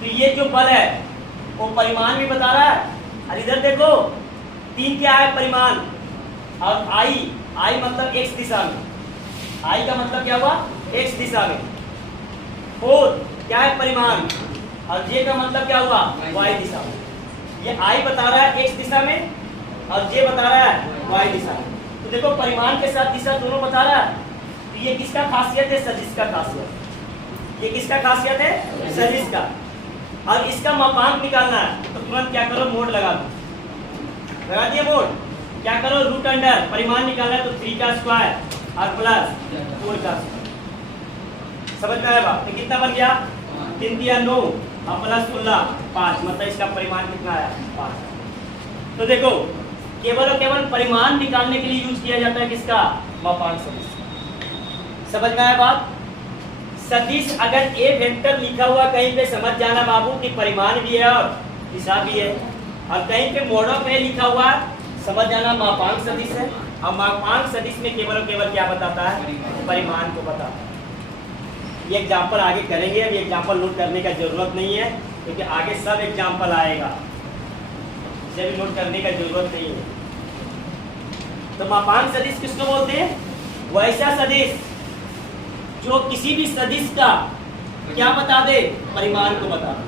तो ये जो बल है वो परिमाण भी बता रहा है, और इधर देखो 3 क्या है, परिमाण, और I मतलब X दिशा में, I का मतलब क्या हुआ, X दिशा में। 4 क्या है, परिमाण, और J का मतलब क्या हुआ, Y दिशा में। ये I बता रहा है X दिशा में, और J बता रहा है Y दिशा में। तो देखो परिमाण के साथ दिशा दोनों बता रहा है। तो ये किसका खासियत है, सदिश का खासियत। ये किसका खासियत है, सदिश का। और इसका मापांक निकालना है, तो तुरंत क्या करो, मोड लगा दो, लगा दिए मोड। क्या करो, रूट अंडर, परिमाण निकालना है तो 3 का स्क्वायर और प्लस 4 का स्क्वायर। समझ में आया बात। तो कितना बन गया, 3 दिया 9 और प्लस 16 5, मतलब इसका परिमाण कितना है, 5। तो देखो केवल और केवल परिमाण निकालने के लिए यूज किया जाता है किसका, मापांक सदिश। समझ में आया बात। सदिश अगर ए वेक्टर लिखा हुआ कहीं पे, समझ जाना बाबू कि परिमाण भी है और दिशा भी है। और कहीं पे मोड ऑफ ए लिखा हुआ, समझ जाना मापांक सदिश है। और मापांक सदिश में केवल और केवल क्या बताता है, परिमाण को बताता है। ये एग्जाम्पल आगे करेंगे, अभी एग्जाम्पल नोट करने का जरूरत नहीं है, क्योंकि आगे सब एग्जाम्पल आएगा, इसे भी नोट करने का जरूरत नहीं है। तो मापांक सदिश किसको बोलते हैं, वैसा सदिश जो किसी भी सदिश का क्या बता दे, परिमाण को बता दे।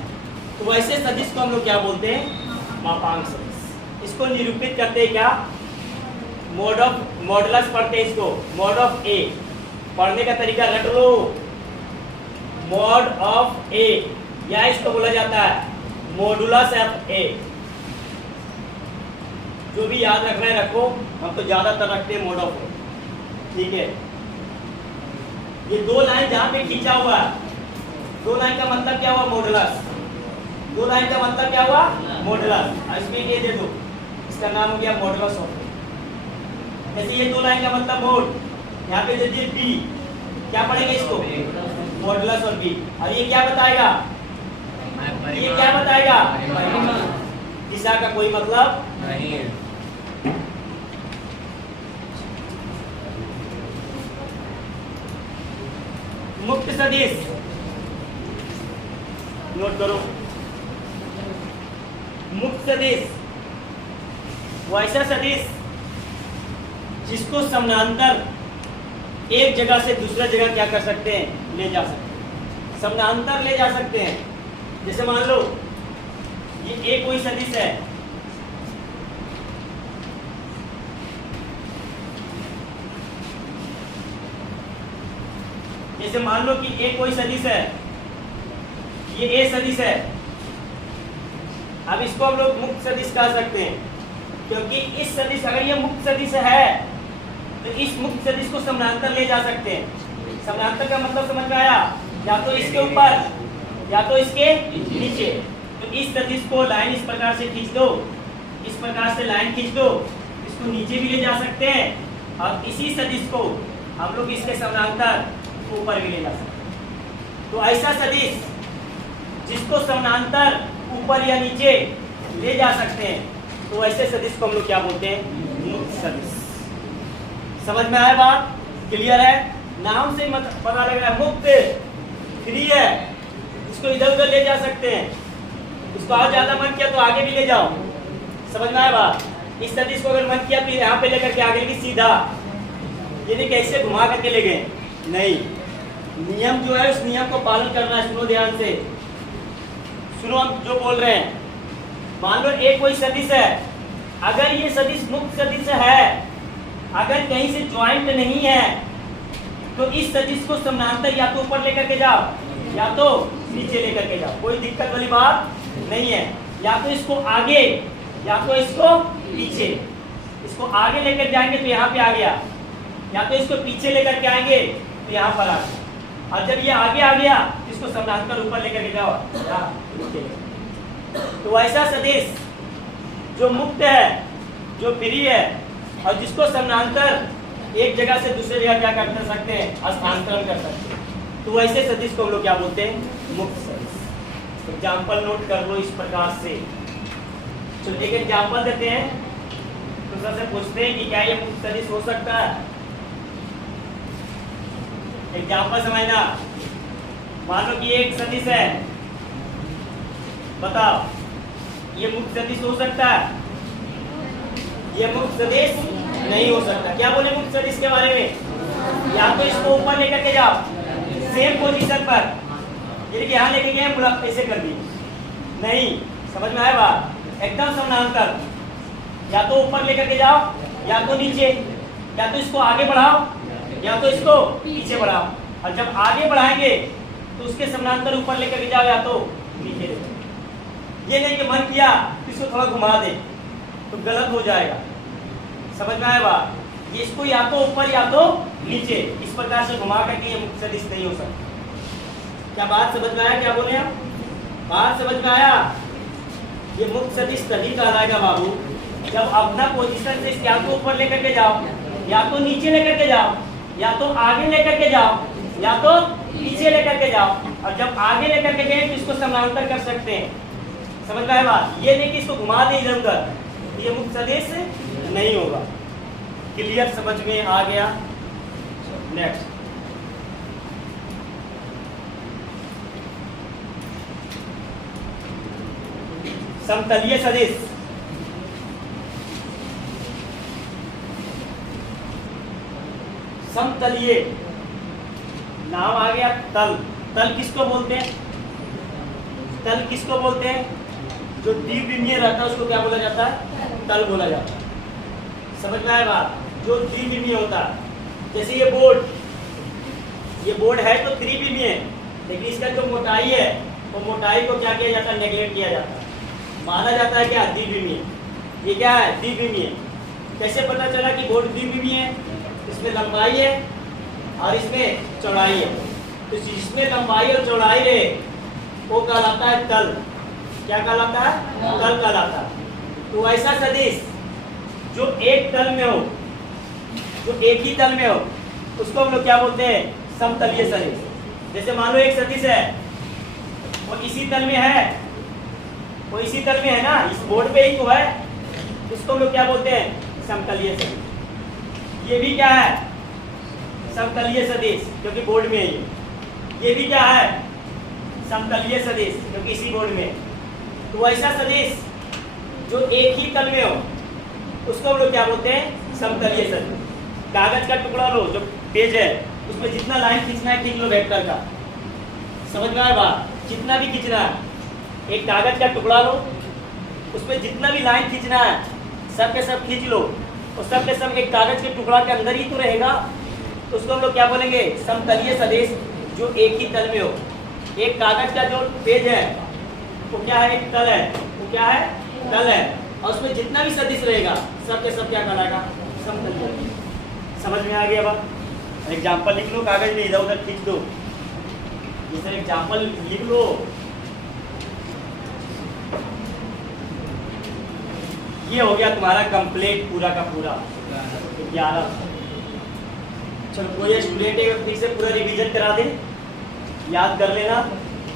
तो वैसे सदिश को हम लोग क्या बोलते हैं, मापांक सदिश। इसको निरूपित करते हैं क्या, मोड ऑफ, मॉडुलस पढ़ते हैं इसको, मोड ऑफ ए। पढ़ने का तरीका रट लो, मोड ऑफ ए, या इसको बोला जाता है मॉडुलस ऑफ ए। जो भी याद रखना है रखो, हम तो ज्यादातर रखते हैं मोड ऑफ ए, ठीक है। ये दो लाइन जहाँ पे खींचा हुआ है, दो लाइन का मतलब क्या हुआ? मॉडुलस। दो लाइन का मतलब क्या हुआ? मॉडुलस। इसमें ये दे दो, इसका नाम हो गया मॉडुलस ऑफ ए। जैसे ये दो लाइन का मतलब मोड, यहाँ पे दे दिए बी, क्या पढ़ेंगे इसको? मॉडुलस और बी। और ये क्या बताएगा? ये क्या बताएगा? दिशा का कोई मतलब नहीं है। मुक्त सदिश नोट करो। मुक्त सदिश वो ऐसा सदिश जिसको समानांतर एक जगह से दूसरा जगह क्या कर सकते हैं? ले जा सकते हैं। समानांतर ले जा सकते हैं। जैसे मान लो ये एक कोई सदिश है, जैसे मान लो कि एक कोई सदिश है, ये ए सदिश है। अब इसको हम लोग मुक्त सदिश कह सकते हैं, क्योंकि इस सदिश, अगर ये मुक्त सदिश है तो इस मुक्त सदिश को समानांतर ले जा सकते हैं। समानांतर का मतलब समझ में आया? या तो इसके ऊपर या तो इसके नीचे। तो इस सदिश को लाइन इस प्रकार से खींच दो, इस प्रकार से लाइन खींच दो, इसको नीचे भी ले जा सकते हैं और इसी सदिश को हम लोग इसके समानांतर ऊपर भी ले जा सकते हैं। तो ऐसा सदिश जिसको समानांतर ऊपर या नीचे ले जा सकते हैं, तो ऐसे सदिश को हम लोग क्या बोलते हैं? मुक्त सदिश। समझ में आया बात? क्लियर है? नाम से मत पता लग रहा है, मुक्त फ्री है, इसको इधर उधर ले जा सकते हैं। इसको और ज्यादा मन किया तो आगे भी ले जाओ। समझ में आया बात? इस सदिश को अगर मन किया तो यहाँ पे लेकर के आगे भी सीधा, ये नहीं कैसे घुमा करके ले गए, नहीं। नियम जो है उस नियम को पालन करना है। सुनो ध्यान से, सुनो हम जो बोल रहे हैं। मान लो एक कोई सदिश है, अगर ये सदिश मुक्त सदिश है, अगर कहीं से ज्वाइंट नहीं है, तो इस सदिश को समानांतर या तो ऊपर लेकर के जाओ या तो नीचे लेकर के जाओ, कोई दिक्कत वाली बात नहीं है। या तो इसको आगे या तो इसको पीछे। इसको आगे लेकर जाएंगे तो यहाँ पे आ गया, या तो इसको पीछे लेकर के आएंगे तो यहाँ पर आ गया। और जब ये आगे आ गया इसको समानांतर ऊपर लेकर के जाओ, तो ऐसा सदिश जो मुक्त है, जो फ्री है और जिसको समानांतर एक जगह से दूसरे जगह क्या कर सकते हैं? स्थानांतरण कर सकते हैं। तो वैसे सदिश को हम लोग क्या बोलते हैं? मुक्त सदिश। एग्जाम्पल नोट कर लो इस प्रकार से। चलो एक एग्जाम्पल देते हैं, तो सबसे पूछते हैं कि क्या ये मुक्त सदिश हो सकता है? एग्जाम्पल समझना। मान लो कि एक सदिश है, बताओ ये मुक्त सदिश हो सकता है? ये मुक्त सदिश नहीं हो सकता। क्या बोले मुक्त सदिश के बारे में? या तो इसको ऊपर लेकर के जाओ सेम पोजीशन पर, ये यहाँ लेके गए मुलाकात ऐसे कर दी, नहीं। समझ में आया बात? एकदम समानांतर, या तो ऊपर लेकर के जाओ या तो नीचे, या तो इसको आगे बढ़ाओ या तो इसको पीछे बढ़ाओ। और जब आगे बढ़ाएंगे तो उसके समानांतर ऊपर लेकर के जाओ या तो नीचे ले जाओ। ये नहीं कि मन किया इसको थोड़ा घुमा दे तो गलत हो जाएगा। समझ में आया बात? ये इसको या तो ऊपर या तो नीचे इस प्रकार से घुमा करके ये मुक्त सदिश नहीं हो सकता। क्या बात समझ में आया? क्या बोले आप? बात समझ में आया? ये मुक्त सदिश तभी कहलाएगा बाबू जब अपना पोजीशन से या तो ऊपर लेकर के जाओ या तो नीचे लेकर के जाओ या तो आगे लेकर के जाओ या तो पीछे लेकर के जाओ। और जब आगे लेकर के गए तो इसको समानांतर कर सकते हैं। समझ में आया बात? ये नहीं कि इसको घुमा दे इधर उधर, ये मुक्त सदिश नहीं होगा। क्लियर? समझ में आ गया? नेक्स्ट, समतलीय सदिश। समतलीय नाम आ गया तल। तल किसको बोलते हैं? तल किसको बोलते हैं? जो द्विविमीय रहता है उसको क्या बोला जाता है? तल बोला जाता है। समझ में आया बात? जो द्विविमीय होता है, जैसे ये बोर्ड है तो त्रिविमीय है, लेकिन इसका जो मोटाई है वो मोटाई को क्या किया जाता है? नेग्लेक्ट किया जाता है, माना जाता है क्या? द्विविमीय। ये क्या है? द्विविमीय। कैसे पता चला कि बोर्ड द्विविमीय है? इसमें लंबाई है और इसमें चौड़ाई है, तो जिसमें लंबाई और चौड़ाई है वो कहलाता है तल। क्या कहलाता है? तल कहलाता है। तो ऐसा सदिश जो एक तल में हो, जो एक ही तल में हो, उसको हम लोग क्या बोलते हैं? समतलीय सदिश। जैसे मान लो एक सदिश है, वो इसी तल में है, वो इसी तल में है ना, इस बोर्ड पे ही तो है, इसको हम लोग क्या बोलते हैं? समतलीय सदिश। ये भी क्या है? समतलीय सदिश, क्योंकि बोर्ड में है ये भी क्या है? समतलीय सदिश, क्योंकि इसी बोर्ड में। तो ऐसा सदिश जो एक ही तल में हो, उसको हम लोग क्या बोलते हैं? समतलीय सदिश। कागज का टुकड़ा लो, जो पेज है, उसमें जितना लाइन खींचना है खींच लो वेक्टर का। समझ में आया बात? जितना भी खींचना है, एक कागज का टुकड़ा लो, उसमें जितना भी लाइन खींचना है सब के सब खींच लो, और सब के सब एक कागज के टुकड़ा के अंदर ही तो रहेगा। तो उसको हम लोग क्या बोलेंगे? समतलीय सदिश जो एक ही तल में हो। एक कागज का जो पेज है वो क्या है? एक तल है। वो क्या है? तल है, और उसमें जितना भी सदिश रहेगा सब के सब क्या कहलाएगा? समतलीय। समझ में आ गया बात? एग्जाम्पल लिख लो, कागज में इधर उधर खींच दो, जैसे एग्जाम्पल लिख लो। ये हो गया तुम्हारा कंप्लीट पूरा का पूरा 11। चलो कोई स्टूडेंट है फिर से पूरा रिवीजन करा दे, याद कर लेना,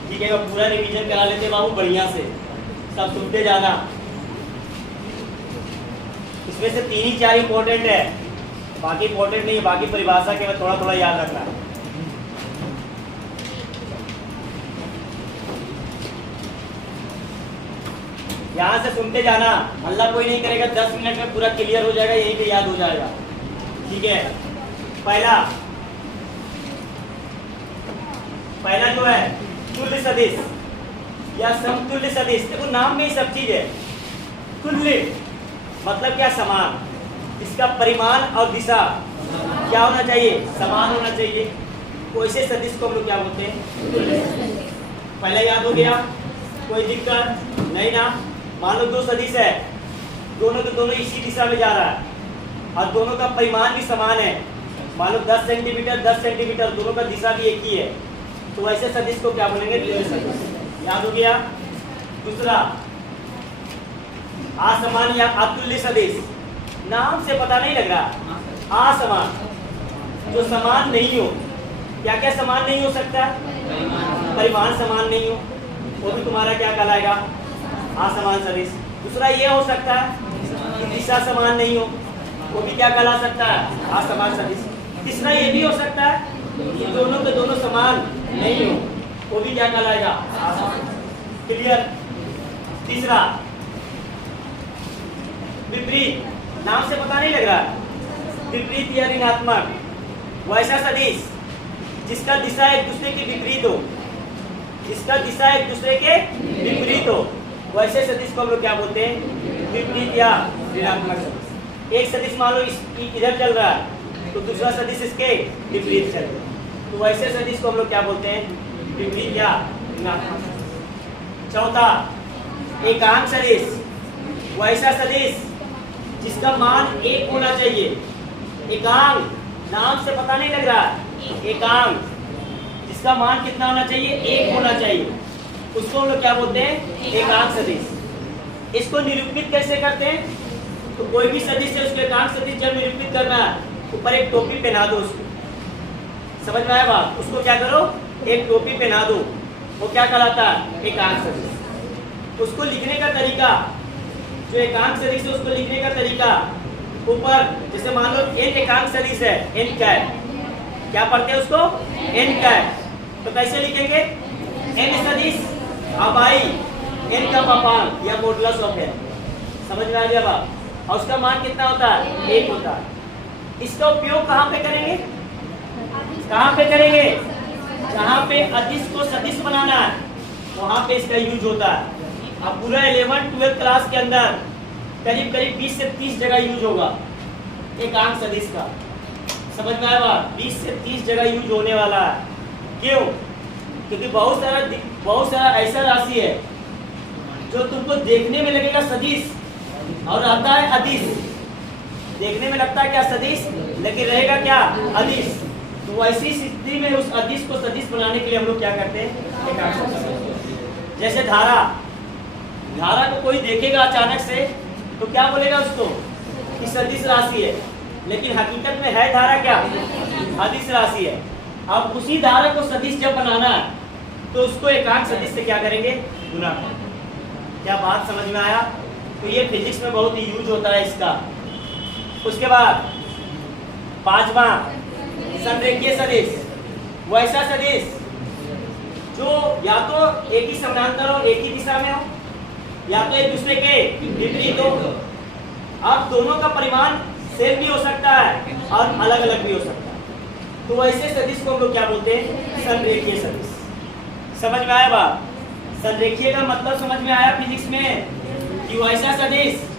ठीक है? पूरा रिवीजन करा लेते बाबू बढ़िया से, सब सुनते जाना। इसमें से 3 ही 4 इंपॉर्टेंट है, बाकी इंपॉर्टेंट नहीं है, बाकी परिभाषा के में थोड़ा थोड़ा याद रखना। यहाँ से सुनते जाना, हल्ला कोई नहीं करेगा, 10 मिनट में पूरा क्लियर हो जाएगा, यहीं पे याद हो जाएगा, ठीक है? पहला जो है तुल्य सदिश या समतुल्य सदिश। देखो नाम में ही सब चीज है। तुल्य मतलब क्या? समान। इसका परिमाण और दिशा क्या होना चाहिए? समान होना चाहिए। वैसे सदिश को हम लोग क्या बोलते हैं? तुल्य। पहला याद हो गया, कोई दिक्कत नहीं ना? मान लो 2 सदिश है, दोनों के दोनों इसी दिशा में जा रहा है और दोनों का परिमाण भी समान है। मान लो 10 सेंटीमीटर 10 सेंटीमीटर, दोनों का दिशा भी एक ही है, तो ऐसे सदिश को क्या बोलेंगे? तुल्य सदिश। याद हो गया? दूसरा असमान या अतुल्य सदिश। नाम से पता नहीं लग रहा, असमान, जो समान नहीं हो। क्या क्या समान नहीं हो सकता? परिमाण समान नहीं हो, वो भी तुम्हारा क्या कहलाएगा? असमान सदिश। दूसरा ये हो सकता है कि दिशा समान नहीं हो, वो भी क्या कहला सकता है? असमान सदिश। तीसरा ये भी हो सकता है कि दोनों के दोनों समान नहीं हो, वो भी क्या कहलाएगा? असमान। क्लियर? तीसरा विपरीत। नाम से पता नहीं लग रहा, विपरीत या ऋणात्मक। वैसा सदिश जिसका दिशा एक दूसरे के विपरीत हो, जिसका दिशा एक दूसरे के विपरीत हो, वैसे सदिश को हम लोग क्या बोलते हैं? विपरीत या ऋणात्मक सदिश। एक सदिश मान लो इधर चल रहा है, तो दूसरा सदिश इसके विपरीत चल रहा है, तो वैसे सदिश को हम लोग क्या बोलते हैं? विपरीत या ऋणात्मक सदिश। चौथा एकांक सदिश। वैसा सदिश जिसका मान 1 होना चाहिए। एकांक, नाम से पता नहीं लग रहा, एकांक जिसका मान कितना होना चाहिए? 1 होना चाहिए, उसको हम लोग क्या बोलते हैं? एकांक सदिश। इसको निरूपित कैसे करते हैं? तो कोई भी सदिश है, उसको एकांक सदिश जब निरूपित करना है, ऊपर एक टोपी पहना दो उसको। समझ में आया बात? उसको क्या करो? एक टोपी पहना दो, वो क्या कहलाता है? एकांक सदिश। उसको लिखने का तरीका, जो एकांक सदिश है उसको लिखने का तरीका, ऊपर जैसे मान लो n एकांक सदिश है, n कैप, क्या पढ़ते हैं उसको? n cap. तो कैसे लिखेंगे? n सदिश अब आई n का पापांक या मॉडुलस ऑफ n। समझ में आ गया बात? और उसका मान कितना होता है? 1 होता है। इसका उपयोग कहाँ पे करेंगे? कहाँ पे करेंगे? जहाँ पे अदिश को सदिश बनाना है वहाँ पे इसका यूज होता है। अब पूरा 11-12 क्लास के अंदर करीब करीब 20 से 30 जगह यूज होगा एकांक सदिश का। समझ में आया बात? 20 से 30 जगह यूज होने वाला है। क्यों? क्योंकि बहुत सारा ऐसा राशि है जो तुमको देखने में लगेगा सदिश और आता है अदिश। देखने में लगता है क्या? सदिश, लेकिन रहेगा क्या? अदिश। तो तो वैसी स्थिति में उस अदिश को सदिश बनाने के लिए हम लोग क्या करते हैं, एकांक सदिश। जैसे धारा, धारा को कोई देखेगा अचानक से तो क्या बोलेगा उसको कि सदिश राशि है, लेकिन हकीकत में है धारा क्या, अदिश राशि है। अब उसी धारा को सदिश जब बनाना है तो उसको एकांक सदिश से क्या करेंगे, गुना करेंगे। क्या बात समझ में आया? तो ये फिजिक्स में बहुत ही यूज होता है इसका। उसके बाद पांचवा संरेखीय सदिश, वैसा सदिश जो या तो एक ही समानांतर हो, एक ही दिशा में हो, या तो एक दूसरे के विपरीत हो। अब दोनों का परिमाण सेम भी हो सकता है और अलग अलग भी हो सकता है। तो वैसे सदिश को हम लोग क्या बोलते हैं, संरेखीय सदिश। समझ में आया बात? संरेखीय का मतलब समझ में आया फिजिक्स में कि वैसा सदिश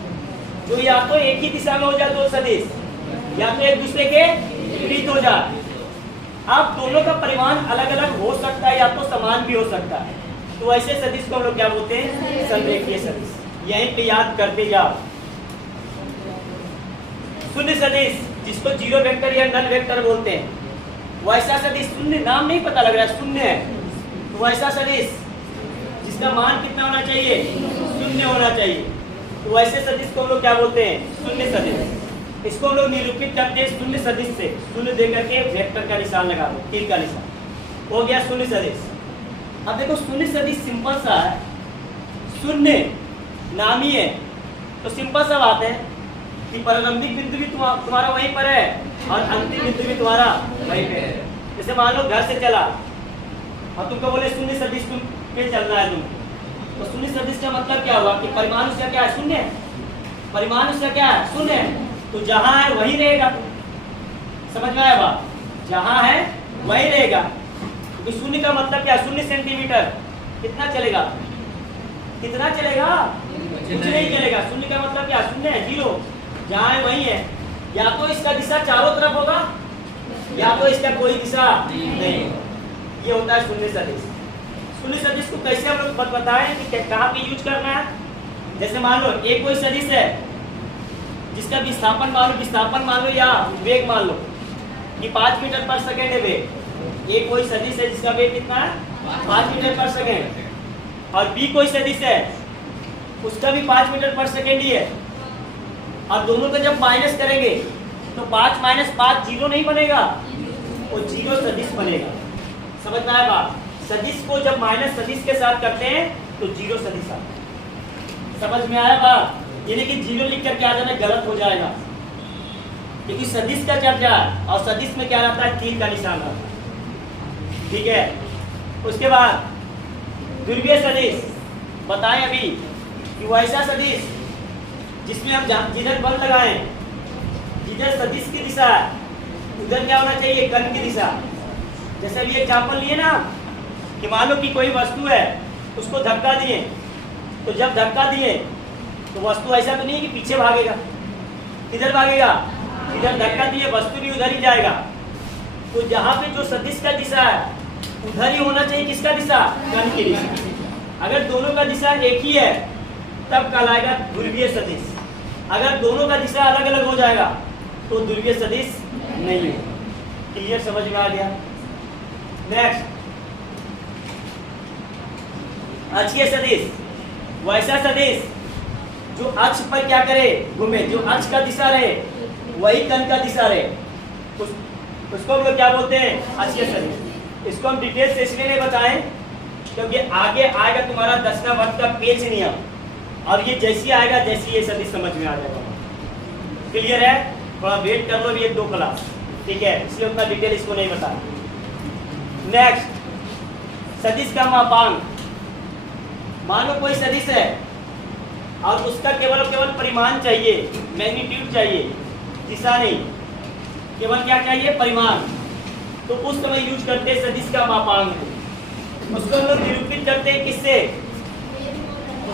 जो या तो एक ही दिशा में हो जाए दो सदिश, या तो एक दूसरे के विपरीत हो जाए। अब दोनों का परिमाण अलग अलग हो सकता है या तो समान भी हो सकता है। तो ऐसे सदिश को हम लोग क्या बोलते हैं, संरेखीय सदिश। यहीं पे याद करते जाओ। शून्य सदिश जिसको जीरो वेक्टर या नल वेक्टर बोलते हैं, वैसा सदिश, शून्य नाम नहीं पता लग रहा है, शून्य है, तो वैसा सदिश जिसका मान कितना होना चाहिए, शून्य होना चाहिए। तो वैसे सदिश को हम लोग क्या बोलते हैं, शून्य सदिश। इसको हम लोग निरूपित करते हैं शून्य सदिश से। शून्य दे करके वेक्टर का निशान लगा दो, तीर का निशान, हो गया शून्य सदिश। अब देखो शून्य सदिश सिंपल सा है, शून्य नाम ही है, तो सिंपल सा बात है कि प्रारंभिक बिंदु भी तुम्हारा वहीं पर है और अंतिम बिंदु भी तुम्हारा वहीं पे है। जैसे मान लो घर से चला और तुमको बोले शून्य सदिश तुम पे चलना है तुम, तो शून्य सदिश का मतलब क्या हुआ कि परिमाण उसका क्या है, शून्य है। परिमाण उसका क्या है, शून्य है। तो जहां है वही रहेगा। समझ में आया बात? जहां है वही रहेगा। तो शून्य का मतलब क्या, शून्य सेंटीमीटर कितना चलेगा, कितना चलेगा, कुछ नहीं चलेगा। शून्य का मतलब क्या, शून्य है, जीरो। जहां है वही है। या तो इसका दिशा चारों तरफ होगा या तो इसका कोई दिशा नहीं। ये होता है शून्य सदिश। शून्य सदिश को कैसे हम लोग बताएं कि कहाँ पे यूज करना है। जैसे मान लो एक कोई सदिश है जिसका विस्थापन मान लो या वेग मान लो कि 5 मीटर पर सेकेंड है वेग। एक कोई सदिश है जिसका वेग कितना है, 5 मीटर पर सेकेंड। और बी कोई सदिश है उसका भी 5 मीटर पर सेकेंड ही है। और दोनों को जब माइनस करेंगे तो 5 माइनस 5 जीरो नहीं बनेगा, वो जीरो सदिश बनेगा। समझ में आया बात? सदिश को जब माइनस सदिश के साथ करते हैं तो जीरो सदिश आता है। समझ में आया बात? यानी कि जीरो लिख कर क्या आ जाना, गलत हो जाएगा, क्योंकि सदिश का चर्चा है और सदिश में क्या रहता है, तीर का निशान रहता है। ठीक है। उसके बाद ध्रुवीय सदिश बताएं अभी कि वैसा सदिश जिसमें हम जिधर बल लगाएं, जिधर सदिश की दिशा है उधर क्या होना चाहिए, कर्ण की दिशा। जैसे अभी एग्जाम्पल लिए ना कि मान लो कि कोई वस्तु है उसको धक्का दिए, तो जब धक्का दिए तो वस्तु ऐसा तो नहीं कि पीछे भागेगा, किधर भागेगा, इधर धक्का दिए वस्तु भी उधर ही जाएगा। तो जहाँ पे जो सदिश का दिशा है उधर ही होना चाहिए किसका दिशा, कर्ण की दिशा। अगर दोनों का दिशा एक ही है तब कहलाएगा ध्रुवीय सदिश। अगर दोनों का दिशा अलग अलग हो जाएगा तो ध्रुवीय सदिश नहीं है। क्लियर, समझ में आ गया? नेक्स्ट अक्षीय सदिश, वैसा सदिश जो अक्ष पर क्या करे, घूमे, जो अक्ष का दिशा रहे वही तल का दिशा रहे, उसको हम लोग क्या बोलते हैं, अक्षीय सदिश। इसको हम डिटेल से इसलिए नहीं बताएं क्योंकि आगे आएगा तुम्हारा 10वां वर्ग का पेज नियम, और ये जैसी आएगा जैसी ये सदिश समझ में आ जाएगा। क्लियर है? थोड़ा वेट कर लो, ये 2 क्लास, ठीक है, इसलिए उतना डिटेल इसको नहीं बताया। नेक्स्ट सदिश का मापांक। मान लो कोई सदिश है और उसका केवल परिमाण चाहिए, मैग्नीट्यूड चाहिए, दिशा नहीं, केवल क्या चाहिए, परिमाण। तो उस समय यूज करते हैं सदिश का मापांक। उसको हम लोग निरूपित करते हैं किससे,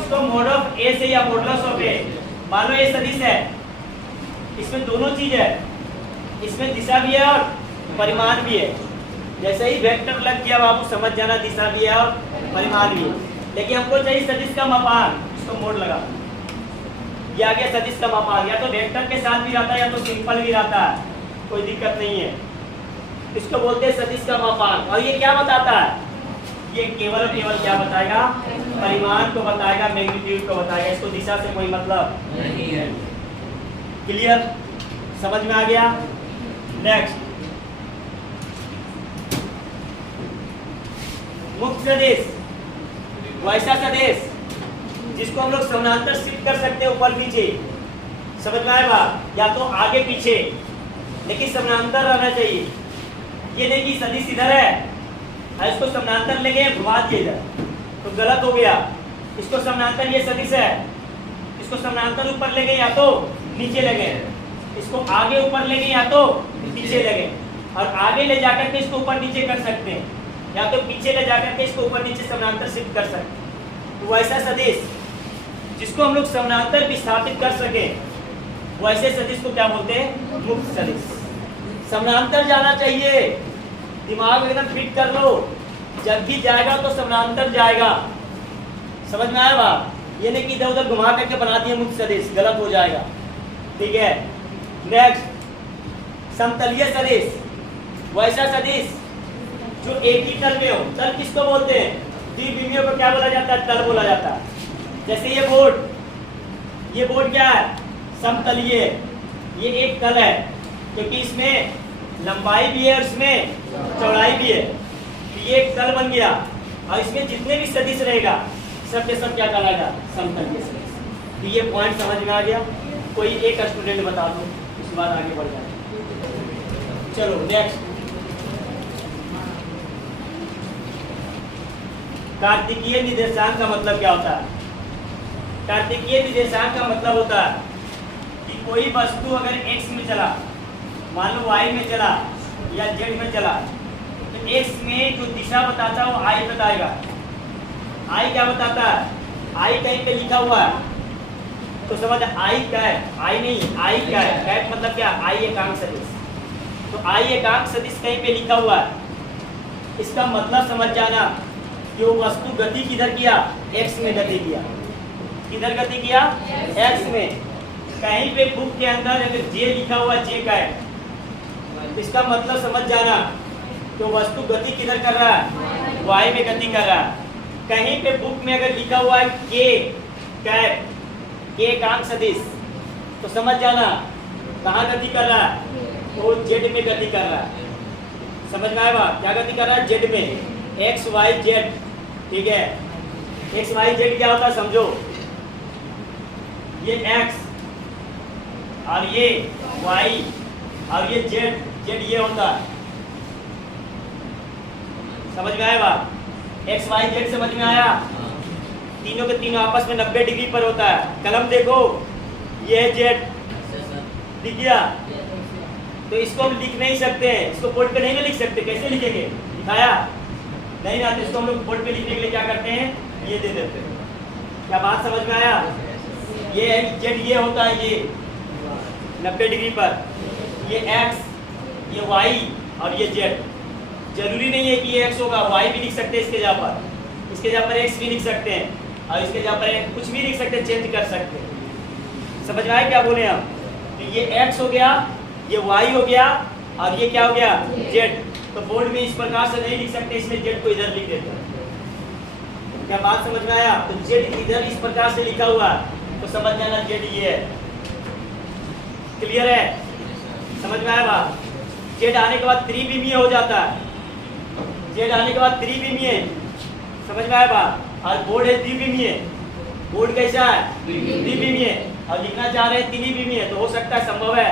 उसको मोड ऑफ ए से या मॉडुलस ऑफ ए। मान लो ये सदिश है, इसमें दोनों चीज है, इसमें दिशा भी है और परिमाण भी है। जैसे ही वेक्टर लग गया बाबू समझ जाना, दिशा भी है और परिमाण भी है। लेकिन हमको चाहिए सदिश का मापांक, इसको मोड लगा, ये आ गया सदिश का मापांक। या तो वेक्टर के साथ भी रहता है या तो सिंपल भी रहता है, कोई दिक्कत नहीं है। इसको बोलते हैं सदिश का मापांक। और ये क्या बताता है? ये केवल और केवल क्या बताएगा? परिमाण को बताएगा, मैग्नीट्यूड को बताएगा। इसको दिशा से कोई मतलब नहीं है। क्लियर? समझ में आ गया? नेक्स्ट, मुक्त सदिश, वैसा सदिश जिसको हम लोग समानांतर शिफ्ट कर सकते हैं ऊपर नीचे। समझ में आएगा? या तो आगे पीछे, लेकिन समानांतर रहना चाहिए। ये नहीं कि सदिश इधर है और इसको समानांतर ले गए घुमा दिए इधर, तो गलत हो गया। इसको समानांतर, ये सदिश है, इसको समानांतर ऊपर ले गए या तो नीचे ले गए, इसको आगे ऊपर ले गए या तो पीछे ले गए। और आगे ले जाकर के इसको ऊपर नीचे कर सकते हैं, या तो पीछे ले जाकर के इसको ऊपर नीचे समानांतर शिफ्ट कर सकते हैं। तो वैसा सदिश जिसको हम लोग समानांतर विस्थापित कर सके, वैसे सदिश को क्या बोलते हैं? मुक्त सदिश। समानांतर जाना चाहिए, दिमाग में एकदम फिट कर लो। जब भी जाएगा तो समानांतर जाएगा। समझ में आया बात? ये नहीं कि इधर उधर घुमा करके बना दिए मुक्त सदिश, गलत हो जाएगा। ठीक है। नेक्स्ट, समतलीय सदिश, वैसा सदिश जो एक ही तल में हो। तल किसको बोलते हैं? द्विविमीयों को क्या बोला जाता है? तल बोला जाता है। जैसे ये बोर्ड क्या है? समतलीय। ये एक तल है, क्योंकि इसमें लंबाई भी है और इसमें चौड़ाई भी है, तो ये एक तल बन गया। और इसमें जितने भी सदिश रहेगा सब के सब क्या कहलाएगा? समतलीय सदिश। तो ये पॉइंट समझ में आ गया? कोई एक स्टूडेंट बता दो, उसके बाद आगे बढ़ जाए। चलो नेक्स्ट, कार्तिकीय निर्देशांक का मतलब क्या होता है? कार्तिकीय निर्देशांक का मतलब होता है कि कोई वस्तु अगर x में चला, मान लो y में चला या z में चला, तो x में जो दिशा बताता है वो I बताएगा। I क्या बताता है? I कहीं पे लिखा हुआ है, तो समझ I क्या है? I नहीं, I क्या है? कैट मतलब क्या? I एकांक सदिश। तो I एकांक सदिश कहीं पे लिखा हुआ है, इसका मतलब समझ जाना कि वो वस्तु गति किधर किया? x में गति किया। किधर गति किया? x में। कहीं पे बुक के अंदर अगर j लिखा हुआ, j का है, इसका मतलब समझ जाना तो वस्तु गति किधर कर रहा है? y में गति कर रहा है। कहीं पे बुक में अगर लिखा हुआ है k कैप, k एकांक सदिश, तो समझ जाना कहाँ गति कर रहा है? वो z में गति कर रहा है। समझ में आएगा? क्या गति कर रहा है? z में। x y z। ठीक है। x y z क्या होता है समझो? ये x और ये y और ये z, z ये होता है। समझ में आया बात? x y z समझ में आया? तीनों के तीनों आपस में 90 डिग्री पर होता है। कलम देखो, ये है z, दिख गया? तो इसको हम लिख नहीं सकते हैं, इसको बोर्ड पे नहीं ना लिख सकते। कैसे लिखेंगे? दिखाया नहीं ना, तो इसको हम लोग बोर्ड पे लिखने के लिए क्या करते हैं? ये दे देते हैं। क्या बात समझ में आया? ये z ये होता है, ये 90 डिग्री पर, ये x, ये y और ये z। जरूरी नहीं है कि ये x होगा, y भी लिख सकते हैं इसके जगह पर, इसके जगह पर x भी लिख सकते हैं और इसके जगह पर कुछ भी लिख सकते हैं, चेंज कर सकते हैं। समझ में आया क्या बोले हम? तो ये x हो गया, ये y हो गया और ये क्या हो गया? z। तो बोर्ड में इस प्रकार से नहीं लिख सकते, इसमें z को इधर लिख देते हैं। क्या बात समझ में आया? तो z इधर इस प्रकार से लिखा हुआ तो समझ जाना z ये है। क्लियर है? समझ में आया बात? z आने के बाद त्रिविमीय हो जाता है। z आने के बाद त्रिविमीय, समझ में आया बात? और बोर्ड है द्विविमीय। बोर्ड कैसा है? द्विविमीय। और लिखना चाह रहे हैं त्रिविमीय, तो हो सकता है, संभव है?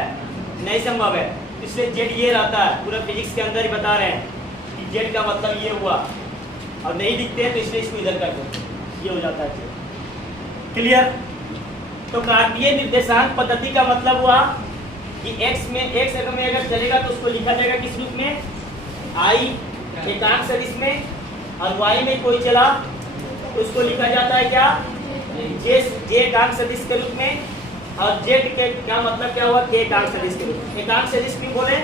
नहीं संभव है। इसलिए z ये रहता है। पूरा फिजिक्स के अंदर ही बता रहे हैं कि z का मतलब ये हुआ, और नहीं लिखते हैं तो इसलिए इसको इधर कर देते हैं, ये हो जाता है z। क्लियर? तो कार्तीय निर्देशांक पद्धति का मतलब हुआ कि x में अगर चलेगा तो उसको लिखा जाएगा किस रूप में? I एकांक सदिश में। और y में कोई चला तो उसको लिखा जाता है क्या? j एकांक सदिश के रूप में। और z के क्या मतलब क्या हुआ? k एकांक सदिश के रूप में। एकांक सदिश क्यों बोले?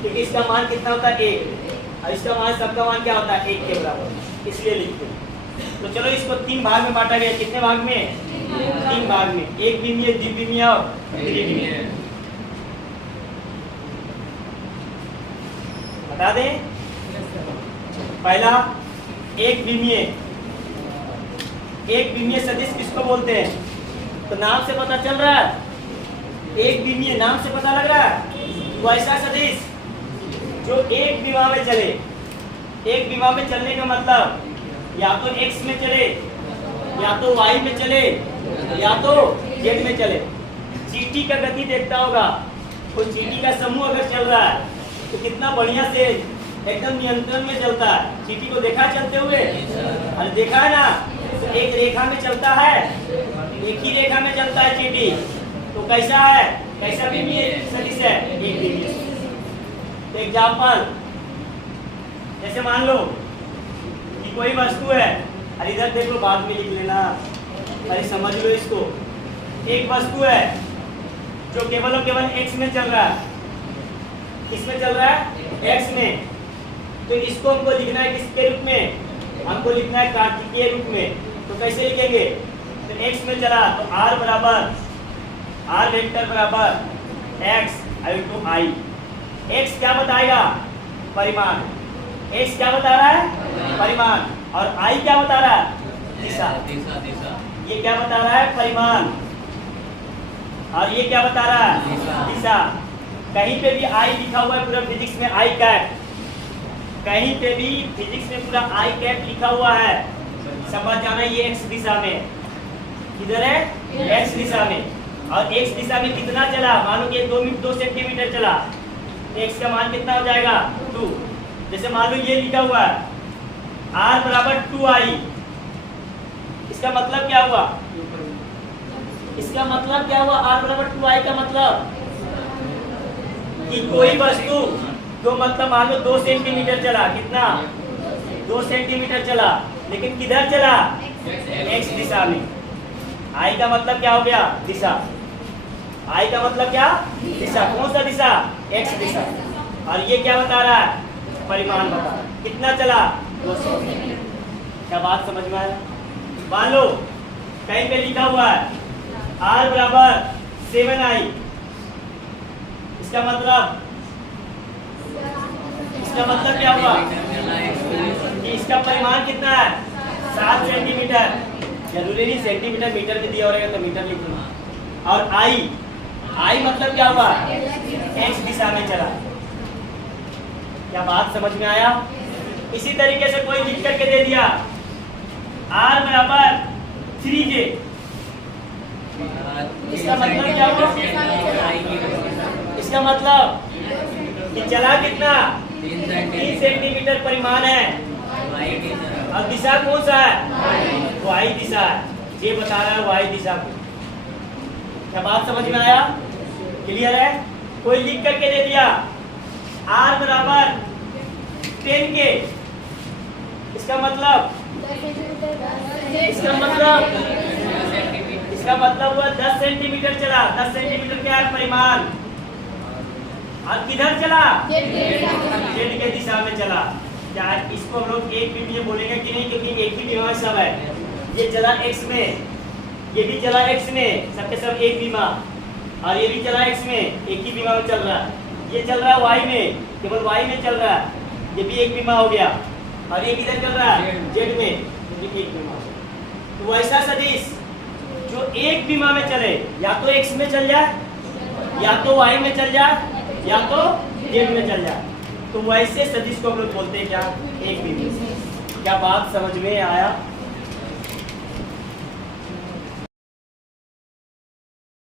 क्योंकि इसका मान कितना होता है? 1, और इसका मान, सबका मान क्या होता है? 1 के बराबर, इसलिए लिखते हैं। तो चलो इसको 3 भाग में बांटा गया। कितने भाग में? 3 भाग में। एक विमीय, द्विविमीय और त्रिविमीय। बता दें। पहला एक विमीय सदिश किसको बोलते हैं? तो नाम से पता चल रहा है, एक विमीय नाम से पता लग रहा है। तो ऐसा सदिश जो एक विमा में चले, एक विमा में चलने का मतलब या तो x में चले, या तो y में चले, या तो z में चले। चींटी का गति देखता होगा, तो चींटी का समूह अगर चल रहा है तो कितना बढ़िया से एकदम नियंत्रण में चलता है। चींटी को देखा चलते हुए? अरे देखा है ना, तो एक रेखा में चलता है, एक ही रेखा में चलता है चींटी। तो कैसा है, कैसा विमीय सदिश है? एक विमीय सदिश। तो एग्जाम्पल, जैसे मान लो कि कोई वस्तु है, अरे इधर देख लो, बाद में लिख लेना, अरे समझ लो इसको। एक वस्तु है जो केवल और केवल x में चल रहा है। किसमें चल रहा है? x में। तो इसको हमको लिखना है किसके रूप में? हमको लिखना है कार्तिकीय रूप में। तो कैसे लिखेंगे? तो x में चला तो r बराबर, r वेक्टर बराबर x into i। x क्या बताएगा? परिमाण। x क्या बता रहा है? परिमाण। और i क्या बता रहा है? दिशा। ये क्या बता रहा है? परिमाण। और ये क्या बता रहा है? दिशा। कहीं पे भी i लिखा हुआ है पूरा फिजिक्स में, i कैप, कहीं पे भी फिजिक्स में पूरा i कैप लिखा हुआ है, समझ जाना ये x दिशा में। किधर है? x दिशा में। और x दिशा में कितना चला? मान लो कि 2 सेंटीमीटर चला, x का मान कितना हो जाएगा? 2। जैसे मान लो ये लिखा हुआ है r बराबर 2i। इसका मतलब क्या हुआ? इसका मतलब क्या हुआ? r बराबर 2i का मतलब कि कोई वस्तु जो मतलब मान लो 2 सेंटीमीटर चला, कितना? 2 सेंटीमीटर चला, लेकिन किधर चला? x दिशा में। i का मतलब क्या हो गया? दिशा। i का मतलब क्या? दिशा। कौन सा दिशा? x दिशा। और ये क्या बता रहा है? परिमाण बता रहा है। कितना चला? 200। क्या बात समझ में आया? मान लो कहीं पे लिखा हुआ है r बराबर 7i। इसका मतलब क्या हुआ? कि इसका परिमाण कितना है? 7 सेंटीमीटर। जरूरी नहीं सेंटीमीटर मीटर में दिया रहेगा तो मीटर लिख लो। और i मतलब क्या हुआ? x दिशा में चला। क्या बात समझ में आया? इसी तरीके से कोई लिख करके दे दिया r बराबर 3j। इसका मतलब क्या हुआ? इसका मतलब कि चला कितना? 3 सेंटीमीटर परिमाण है। और दिशा कौन सा है? y दिशा है। ये बता रहा है y दिशा को। क्या बात समझ में आया? क्लियर है? कोई लिख करके दे दिया r बराबर 10k। इसका मतलब हुआ 10 सेंटीमीटर चला। 10 सेंटीमीटर क्या है? परिमाण। और किधर चला? जेड के दिशा में चला। क्या इसको हम लोग एक विमीय बोलेंगे कि नहीं? क्योंकि एक ही विमा सब है। ये चला x में, ये भी चला x में, सबके सब एक विमा। और ये भी चला x में, एक ही विमा में चल रहा है। ये चल रहा है y में, केवल y में चल रहा है, ये भी एक विमा हो गया। और ये किधर चल रहा है? z में, ये भी एक विमा। तो वैसा सदिश जो एक विमा में चले, या तो x में चल जाए, या तो y में चल जाए, या तो z में चल जाए, तो वैसे सदिश को हम लोग बोलते हैं क्या? एक विमीय। क्या बात समझ में आया?